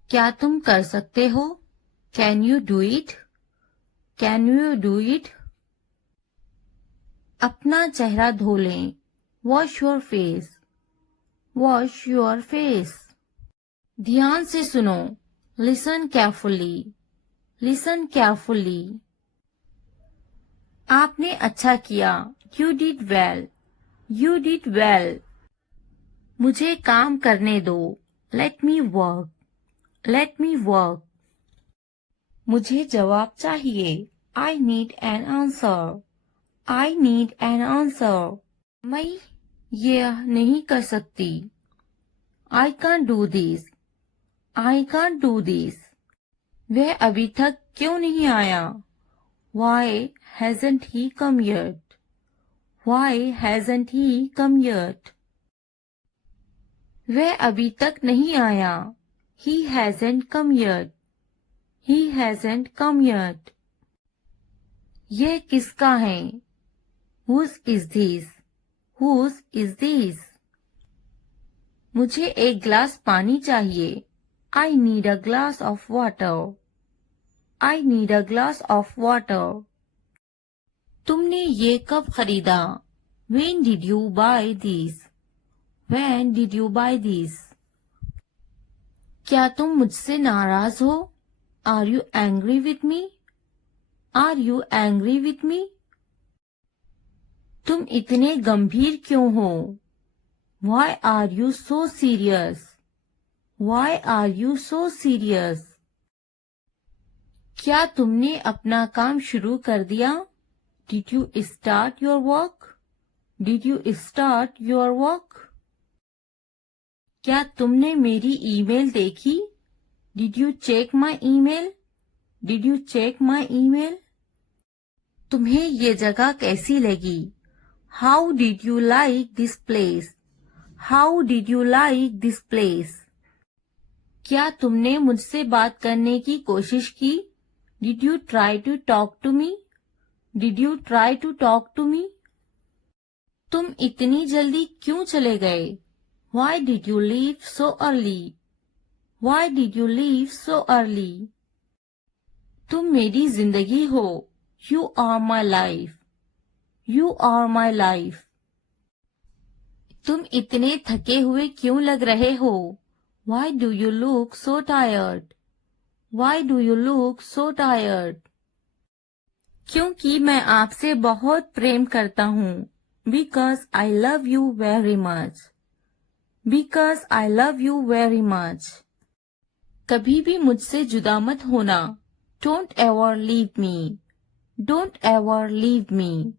क्या तुम कर सकते हो? Can you do it? Can you do it? अपना चेहरा धो लें। Wash your face. Wash your face. ध्यान से सुनो। Listen carefully. Listen carefully. आपने अच्छा किया। You did well. You did well. मुझे काम करने दो। Let me work. Let me work. मुझे जवाब चाहिए। I need an answer. I need an answer. मैं यह नहीं कर सकती। I can't do this. I can't do this. वह अभी तक क्यों नहीं आया? Why hasn't he come yet? Why hasn't he come yet? वह अभी तक नहीं आया। He hasn't come yet. He hasn't come yet. यह किसका है? Whose is this? Whose is this? मुझे एक गिलास पानी चाहिए। I need a glass of water. I need a glass of water. तुमने ये कब खरीदा? When did you buy this? When did you buy this? क्या तुम मुझसे नाराज हो? Are you angry with me? Are you angry with me? तुम इतने गंभीर क्यों हो? Why are you so serious? Why are you so serious? क्या तुमने अपना काम शुरू कर दिया? Did you start your work? Did you start your work? क्या तुमने मेरी ईमेल देखी? Did you check my email? Did you check my email? तुम्हें ये जगह कैसी लगी? How did you like this place? How did you like this place? क्या तुमने मुझसे बात करने की कोशिश की? Did you try to talk to me? Did you try to talk to me? तुम इतनी जल्दी क्यों चले गए? Why did you leave so early? Why did you leave so early? तुम मेरी जिंदगी हो। You are my life. You are my life. तुम इतने थके हुए क्यों लग रहे हो? Why do you look so tired? Why do you look so tired? क्योंकि मैं आपसे बहुत प्रेम करता हूँ। Because I love you very much. Because I love you very much. कभी भी मुझसे जुदा मत होना। Don't ever leave me. Don't ever leave me.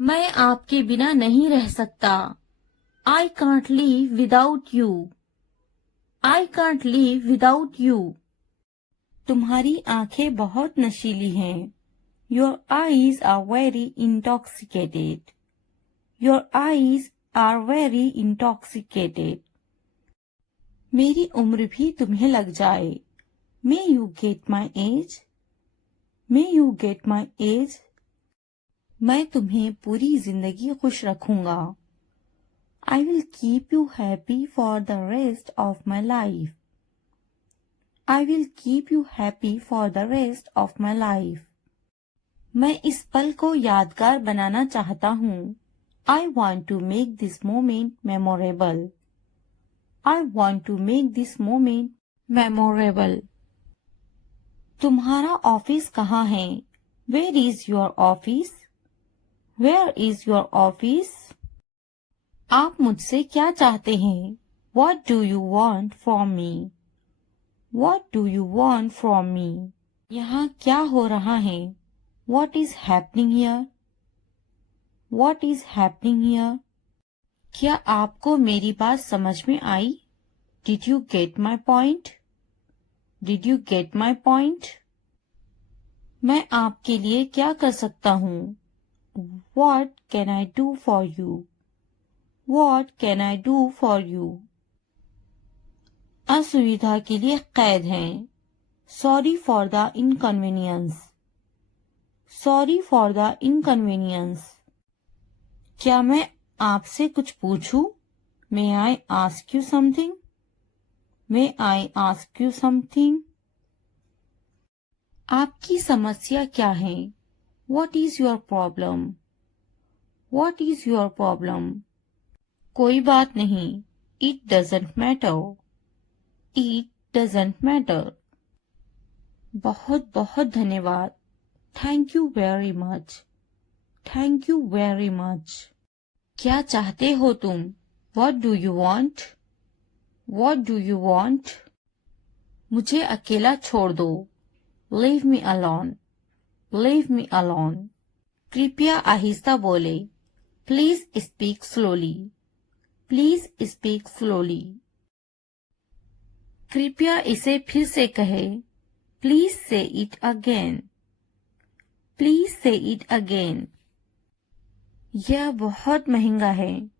मैं आपके बिना नहीं रह सकता। I can't live without you. I can't live without you. तुम्हारी आंखें बहुत नशीली हैं। Your eyes are very intoxicated. Your eyes are very intoxicated. मेरी उम्र भी तुम्हें लग जाए। May you get my age? May you get my age? मैं तुम्हें पूरी जिंदगी खुश रखूंगा। I will keep you happy for the rest of my life. I will keep you happy for the rest of my life. मैं इस पल को यादगार बनाना चाहता हूँ। I want to make this moment memorable. I want to make this moment memorable. तुम्हारा office कहाँ है? Where is your office? Where is your office? आप मुझसे क्या चाहते हैं? What do you want from me? What do you want from me? यहाँ क्या हो रहा है? What is happening here? What is happening here? क्या आपको मेरी बात समझ में आई? Did you get my point? Did you get my point? मैं आपके लिए क्या कर सकता हूँ? What can I do for you? What can I do for you? असुविधा के लिए कैद हैं. Sorry for the inconvenience. Sorry for the inconvenience. क्या मैं आपसे कुछ पूछूं? May I ask you something? May I ask you something? आपकी समस्या क्या है? What is your problem? What is your problem? कोई बात नहीं. It doesn't matter. It doesn't matter. बहुत बहुत धन्यवाद. Thank you very much. Thank you very much. क्या चाहते हो तुम? What do you want? What do you want? मुझे अकेला छोड़ दो. Leave me alone. Leave me alone. कृपया आहिस्ता बोले. Please speak slowly. Please speak slowly. कृपया इसे फिर से कहे. Please say it again. Please say it again. यह बहुत महंगा है.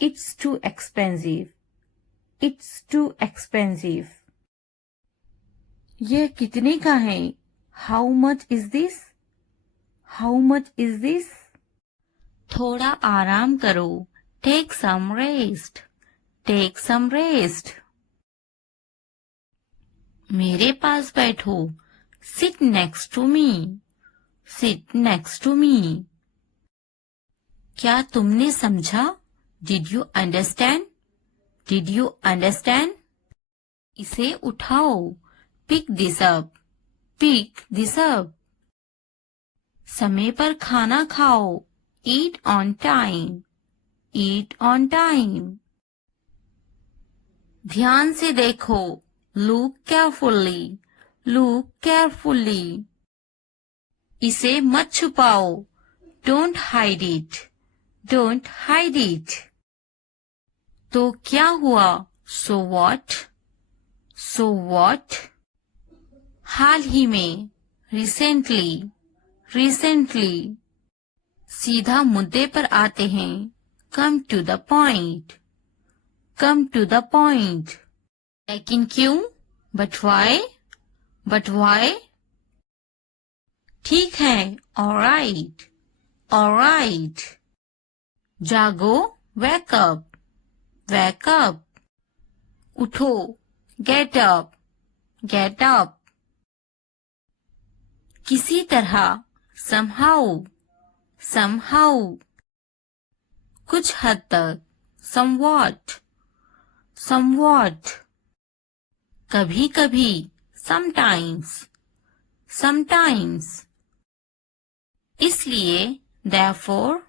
It's too expensive. It's too expensive. यह कितने का है? How much is this? How much is this? थोड़ा आराम करो. Take some rest. Take some rest. मेरे पास बैठो. Sit next to me. Sit next to me. क्या तुमने समझा? Did you understand? Did you understand? इसे उठाओ. Pick this up. Pick this up. समय पर खाना खाओ. Eat on time. Eat on time. ध्यान से देखो. Look carefully. Look carefully. इसे मत छुपाओ. Don't hide it. Don't hide it. तो क्या हुआ? So what? So what? हाल ही में. Recently. Recently. सीधा मुद्दे पर आते हैं. Come to the point. Come to the point. लेकिन क्यों? But why? But why? ठीक है. All right. All right. जागो. Wake up. Wake up. उठो. Get up. Get up. किसी तरह. Somehow. Somehow. कुछ हद तक. Somewhat. Somewhat. कभी कभी. Sometimes. Sometimes. इसलिए. Therefore.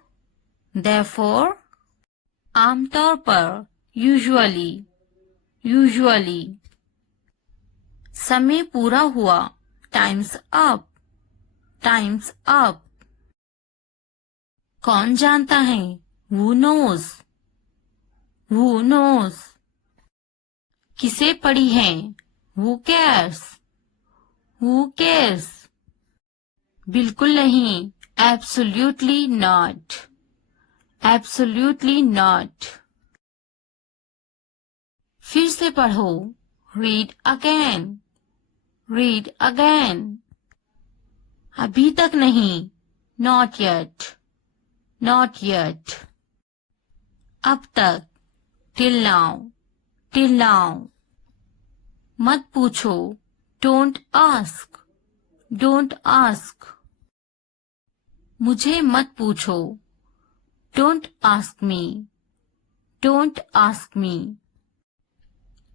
Therefore. आमतौर पर. Usually. Usually. समय पूरा हुआ. Time's up. Time's up. कौन जानता है? Who knows? Who knows? किसे पड़ी है? Who cares? Who cares? बिल्कुल नहीं. Absolutely not. Absolutely not. फिर से पढ़ो. Read again. Read again. अभी तक नहीं. Not yet. Not yet. अब तक. Till now. Till now. मत पूछो. Don't ask. Don't ask. मुझे मत पूछो. Don't ask me. Don't ask me.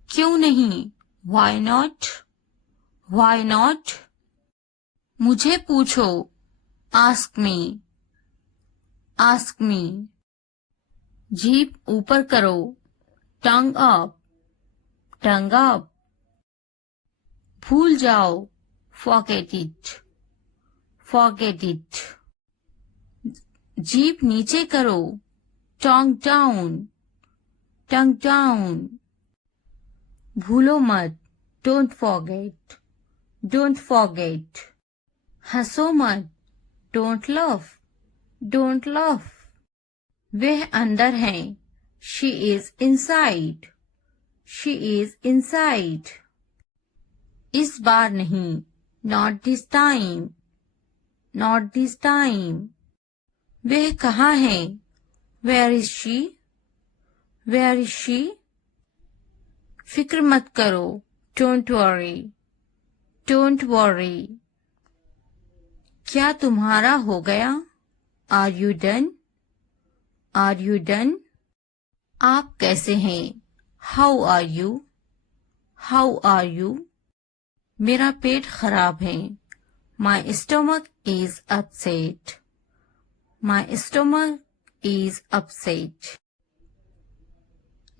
क्यों नहीं? Why not? Why not? मुझे पूछो. Ask me. Ask me. जीभ ऊपर करो. टंग अप, टंग अप। भूल जाओ, forget it, forget it। जीभ नीचे करो, tongue down, tongue down। भूलो मत, don't forget, don't forget। हंसो मत, don't laugh, don't laugh। वह अंदर है, she is inside, she is inside। इस बार नहीं, not this time, not this time। वह कहाँ है, where is she, where is she। फिक्र मत करो, don't worry, don't worry। क्या तुम्हारा हो गया, are you done, are you done। आप कैसे हैं, how are you, how are you। मेरा पेट खराब है, my stomach is upset, my stomach is upset।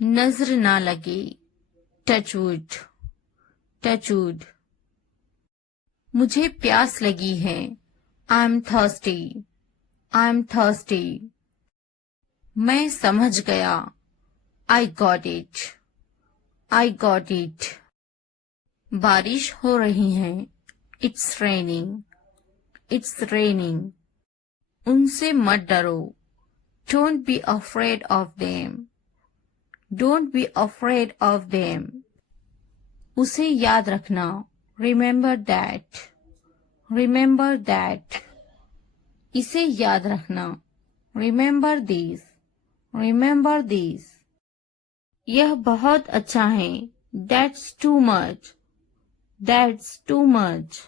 नजर ना लगे, touch wood, touch wood। मुझे प्यास लगी है, I'm thirsty, I'm thirsty। मैं समझ गया, I got it, I got it। बारिश हो रही है, it's raining, it's raining। उनसे मत डरो, don't be afraid of them, don't be afraid of them। उसे याद रखना, remember that, remember that। इसे याद रखना, remember this, remember this। यह बहुत अच्छा है, that's too much, that's too much।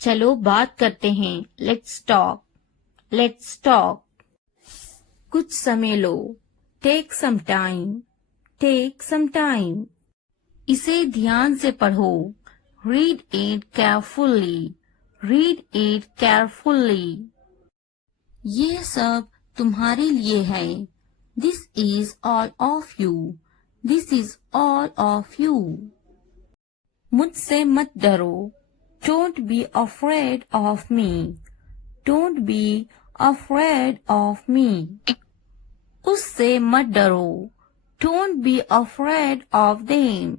चलो बात करते हैं, let's talk, let's talk। कुछ समय लो, take some time, take some time। इसे ध्यान से पढ़ो, read it carefully, read it carefully। ये सब तुम्हारे लिए है, this is all of you, this is all of you। मुझसे मत डरो, don't be afraid of me, don't be afraid of me। उससे मत डरो, don't be afraid of them,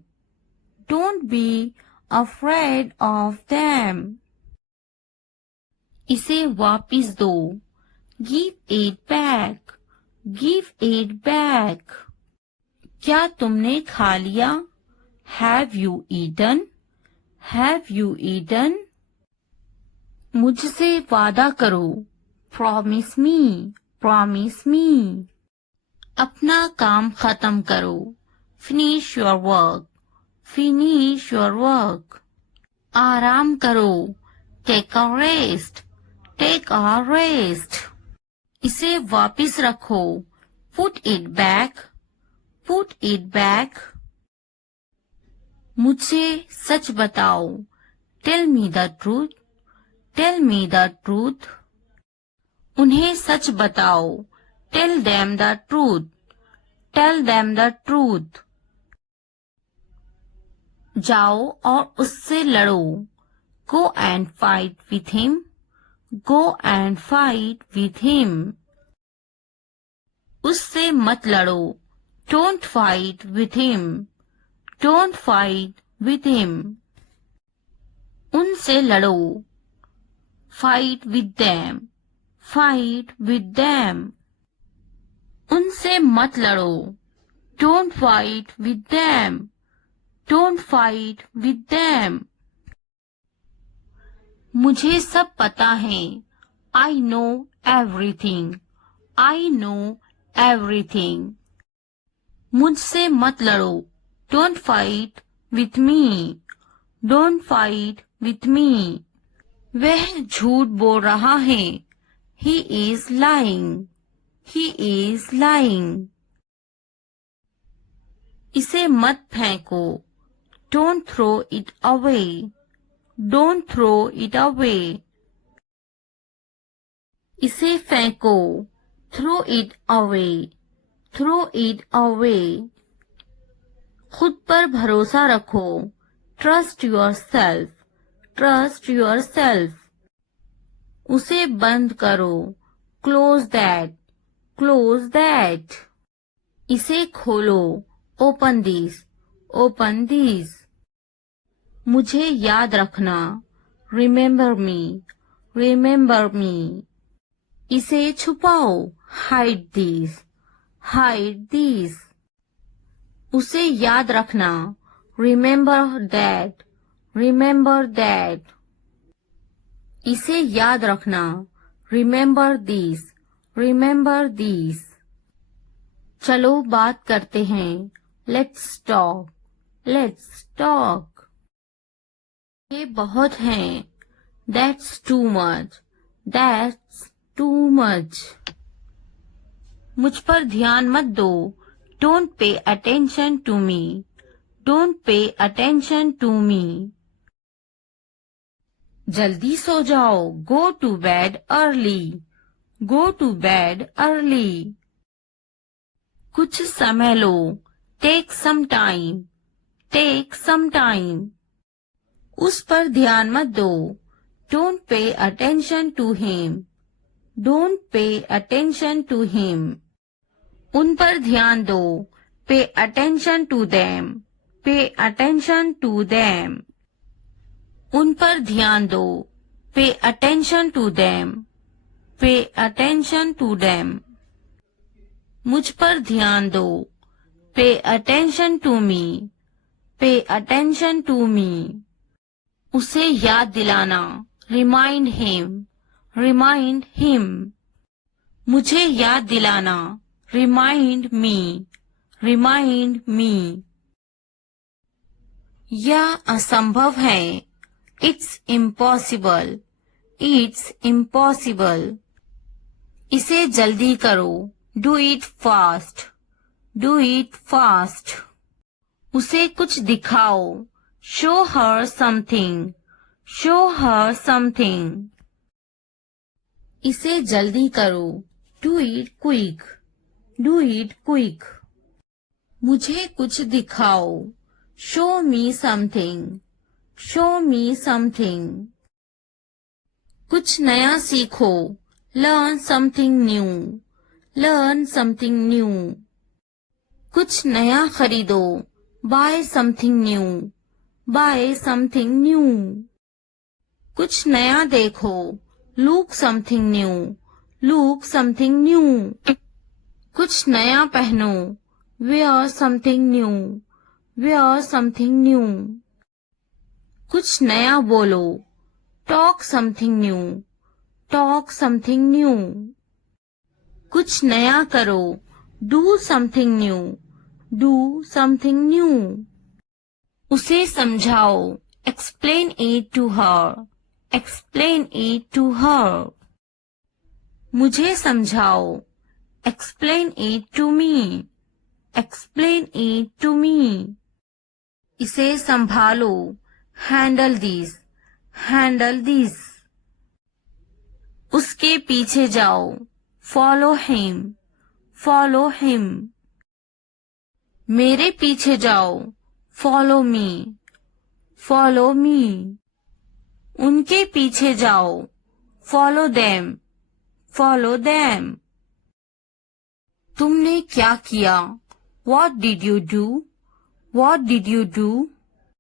don't be afraid of them। इसे वापिस दो, give it back, give it back। क्या तुमने खा लिया, have you eaten, have you eaten। मुझसे वादा करो, promise me, promise me। अपना काम खत्म करो, finish your work, finish your work। आराम करो, take a rest, take a rest। इसे वापिस रखो, put it back, put it back। मुझसे सच बताओ, tell me the truth, tell me the truth। उन्हें सच बताओ, tell them the truth, tell them the truth। जाओ और उससे लड़ो, go and fight with him, go and fight with him। उससे मत लड़ो, don't fight with him, don't fight with him। उनसे लड़ो, fight with them, fight with them। उनसे मत लड़ो, don't fight with them, don't fight with them। मुझे सब पता है, I know everything, I know everything। मुझसे मत लड़ो, don't fight with me, don't fight with me। वह झूठ बोल रहा है, he is lying, he is lying। इसे मत फेंको, don't throw it away, don't throw it away। इसे फेंको, throw it away, throw it away। खुद पर भरोसा रखो। Trust yourself, trust yourself. उसे बंद करो। Close that, close that. इसे खोलो। Open this, open this. मुझे याद रखना। Remember me, remember me. इसे छुपाओ। Hide this, hide this. उसे याद रखना। Remember that, remember that. इसे याद रखना। Remember this, remember this. चलो बात करते हैं। Let's talk, let's talk. ये बहुत हैं। That's too much, that's too much. मुझ पर ध्यान मत दो। Don't pay attention to me, don't pay attention to me. जल्दी सो जाओ। Go to bed early, go to bed early. कुछ समय लो। Take some time, take some time. उस पर ध्यान मत दो। Don't pay attention to him, don't pay attention to him. उन पर ध्यान दो। Pay attention to them, pay attention to them. उन पर ध्यान दो। Pay attention to them, pay attention to them. मुझ पर ध्यान दो। पे अटेंशन टू मी, पे अटेंशन टू मी। उसे याद दिलाना। Remind him, remind him. मुझे याद दिलाना। Remind me, remind me. यह असंभव है। It's impossible, it's impossible. इसे जल्दी करो। Do it fast, do it fast. उसे कुछ दिखाओ। Show her something, show her something. इसे जल्दी करो। Do it quick, do it quick. मुझे कुछ दिखाओ। Show me something, show me something. कुछ नया सीखो। Learn something new, learn something new. कुछ नया खरीदो। Bye something new, buy something new. कुछ नया देखो। Look something new, look something new. कुछ नया पहनो। Wear something new, wear something new. कुछ नया बोलो। Talk something new, talk something new. कुछ नया करो। Do something new, do something new. उसे समझाओ। Explain it to her, explain it to her. मुझे समझाओ। Explain it to me, explain it to me. इसे संभालो। Handle this, handle this. उसके पीछे जाओ। Follow him, follow him. मेरे पीछे जाओ। Follow me, follow me. उनके पीछे जाओ। Follow them, follow them. तुमने क्या किया? What did you do? What did you do?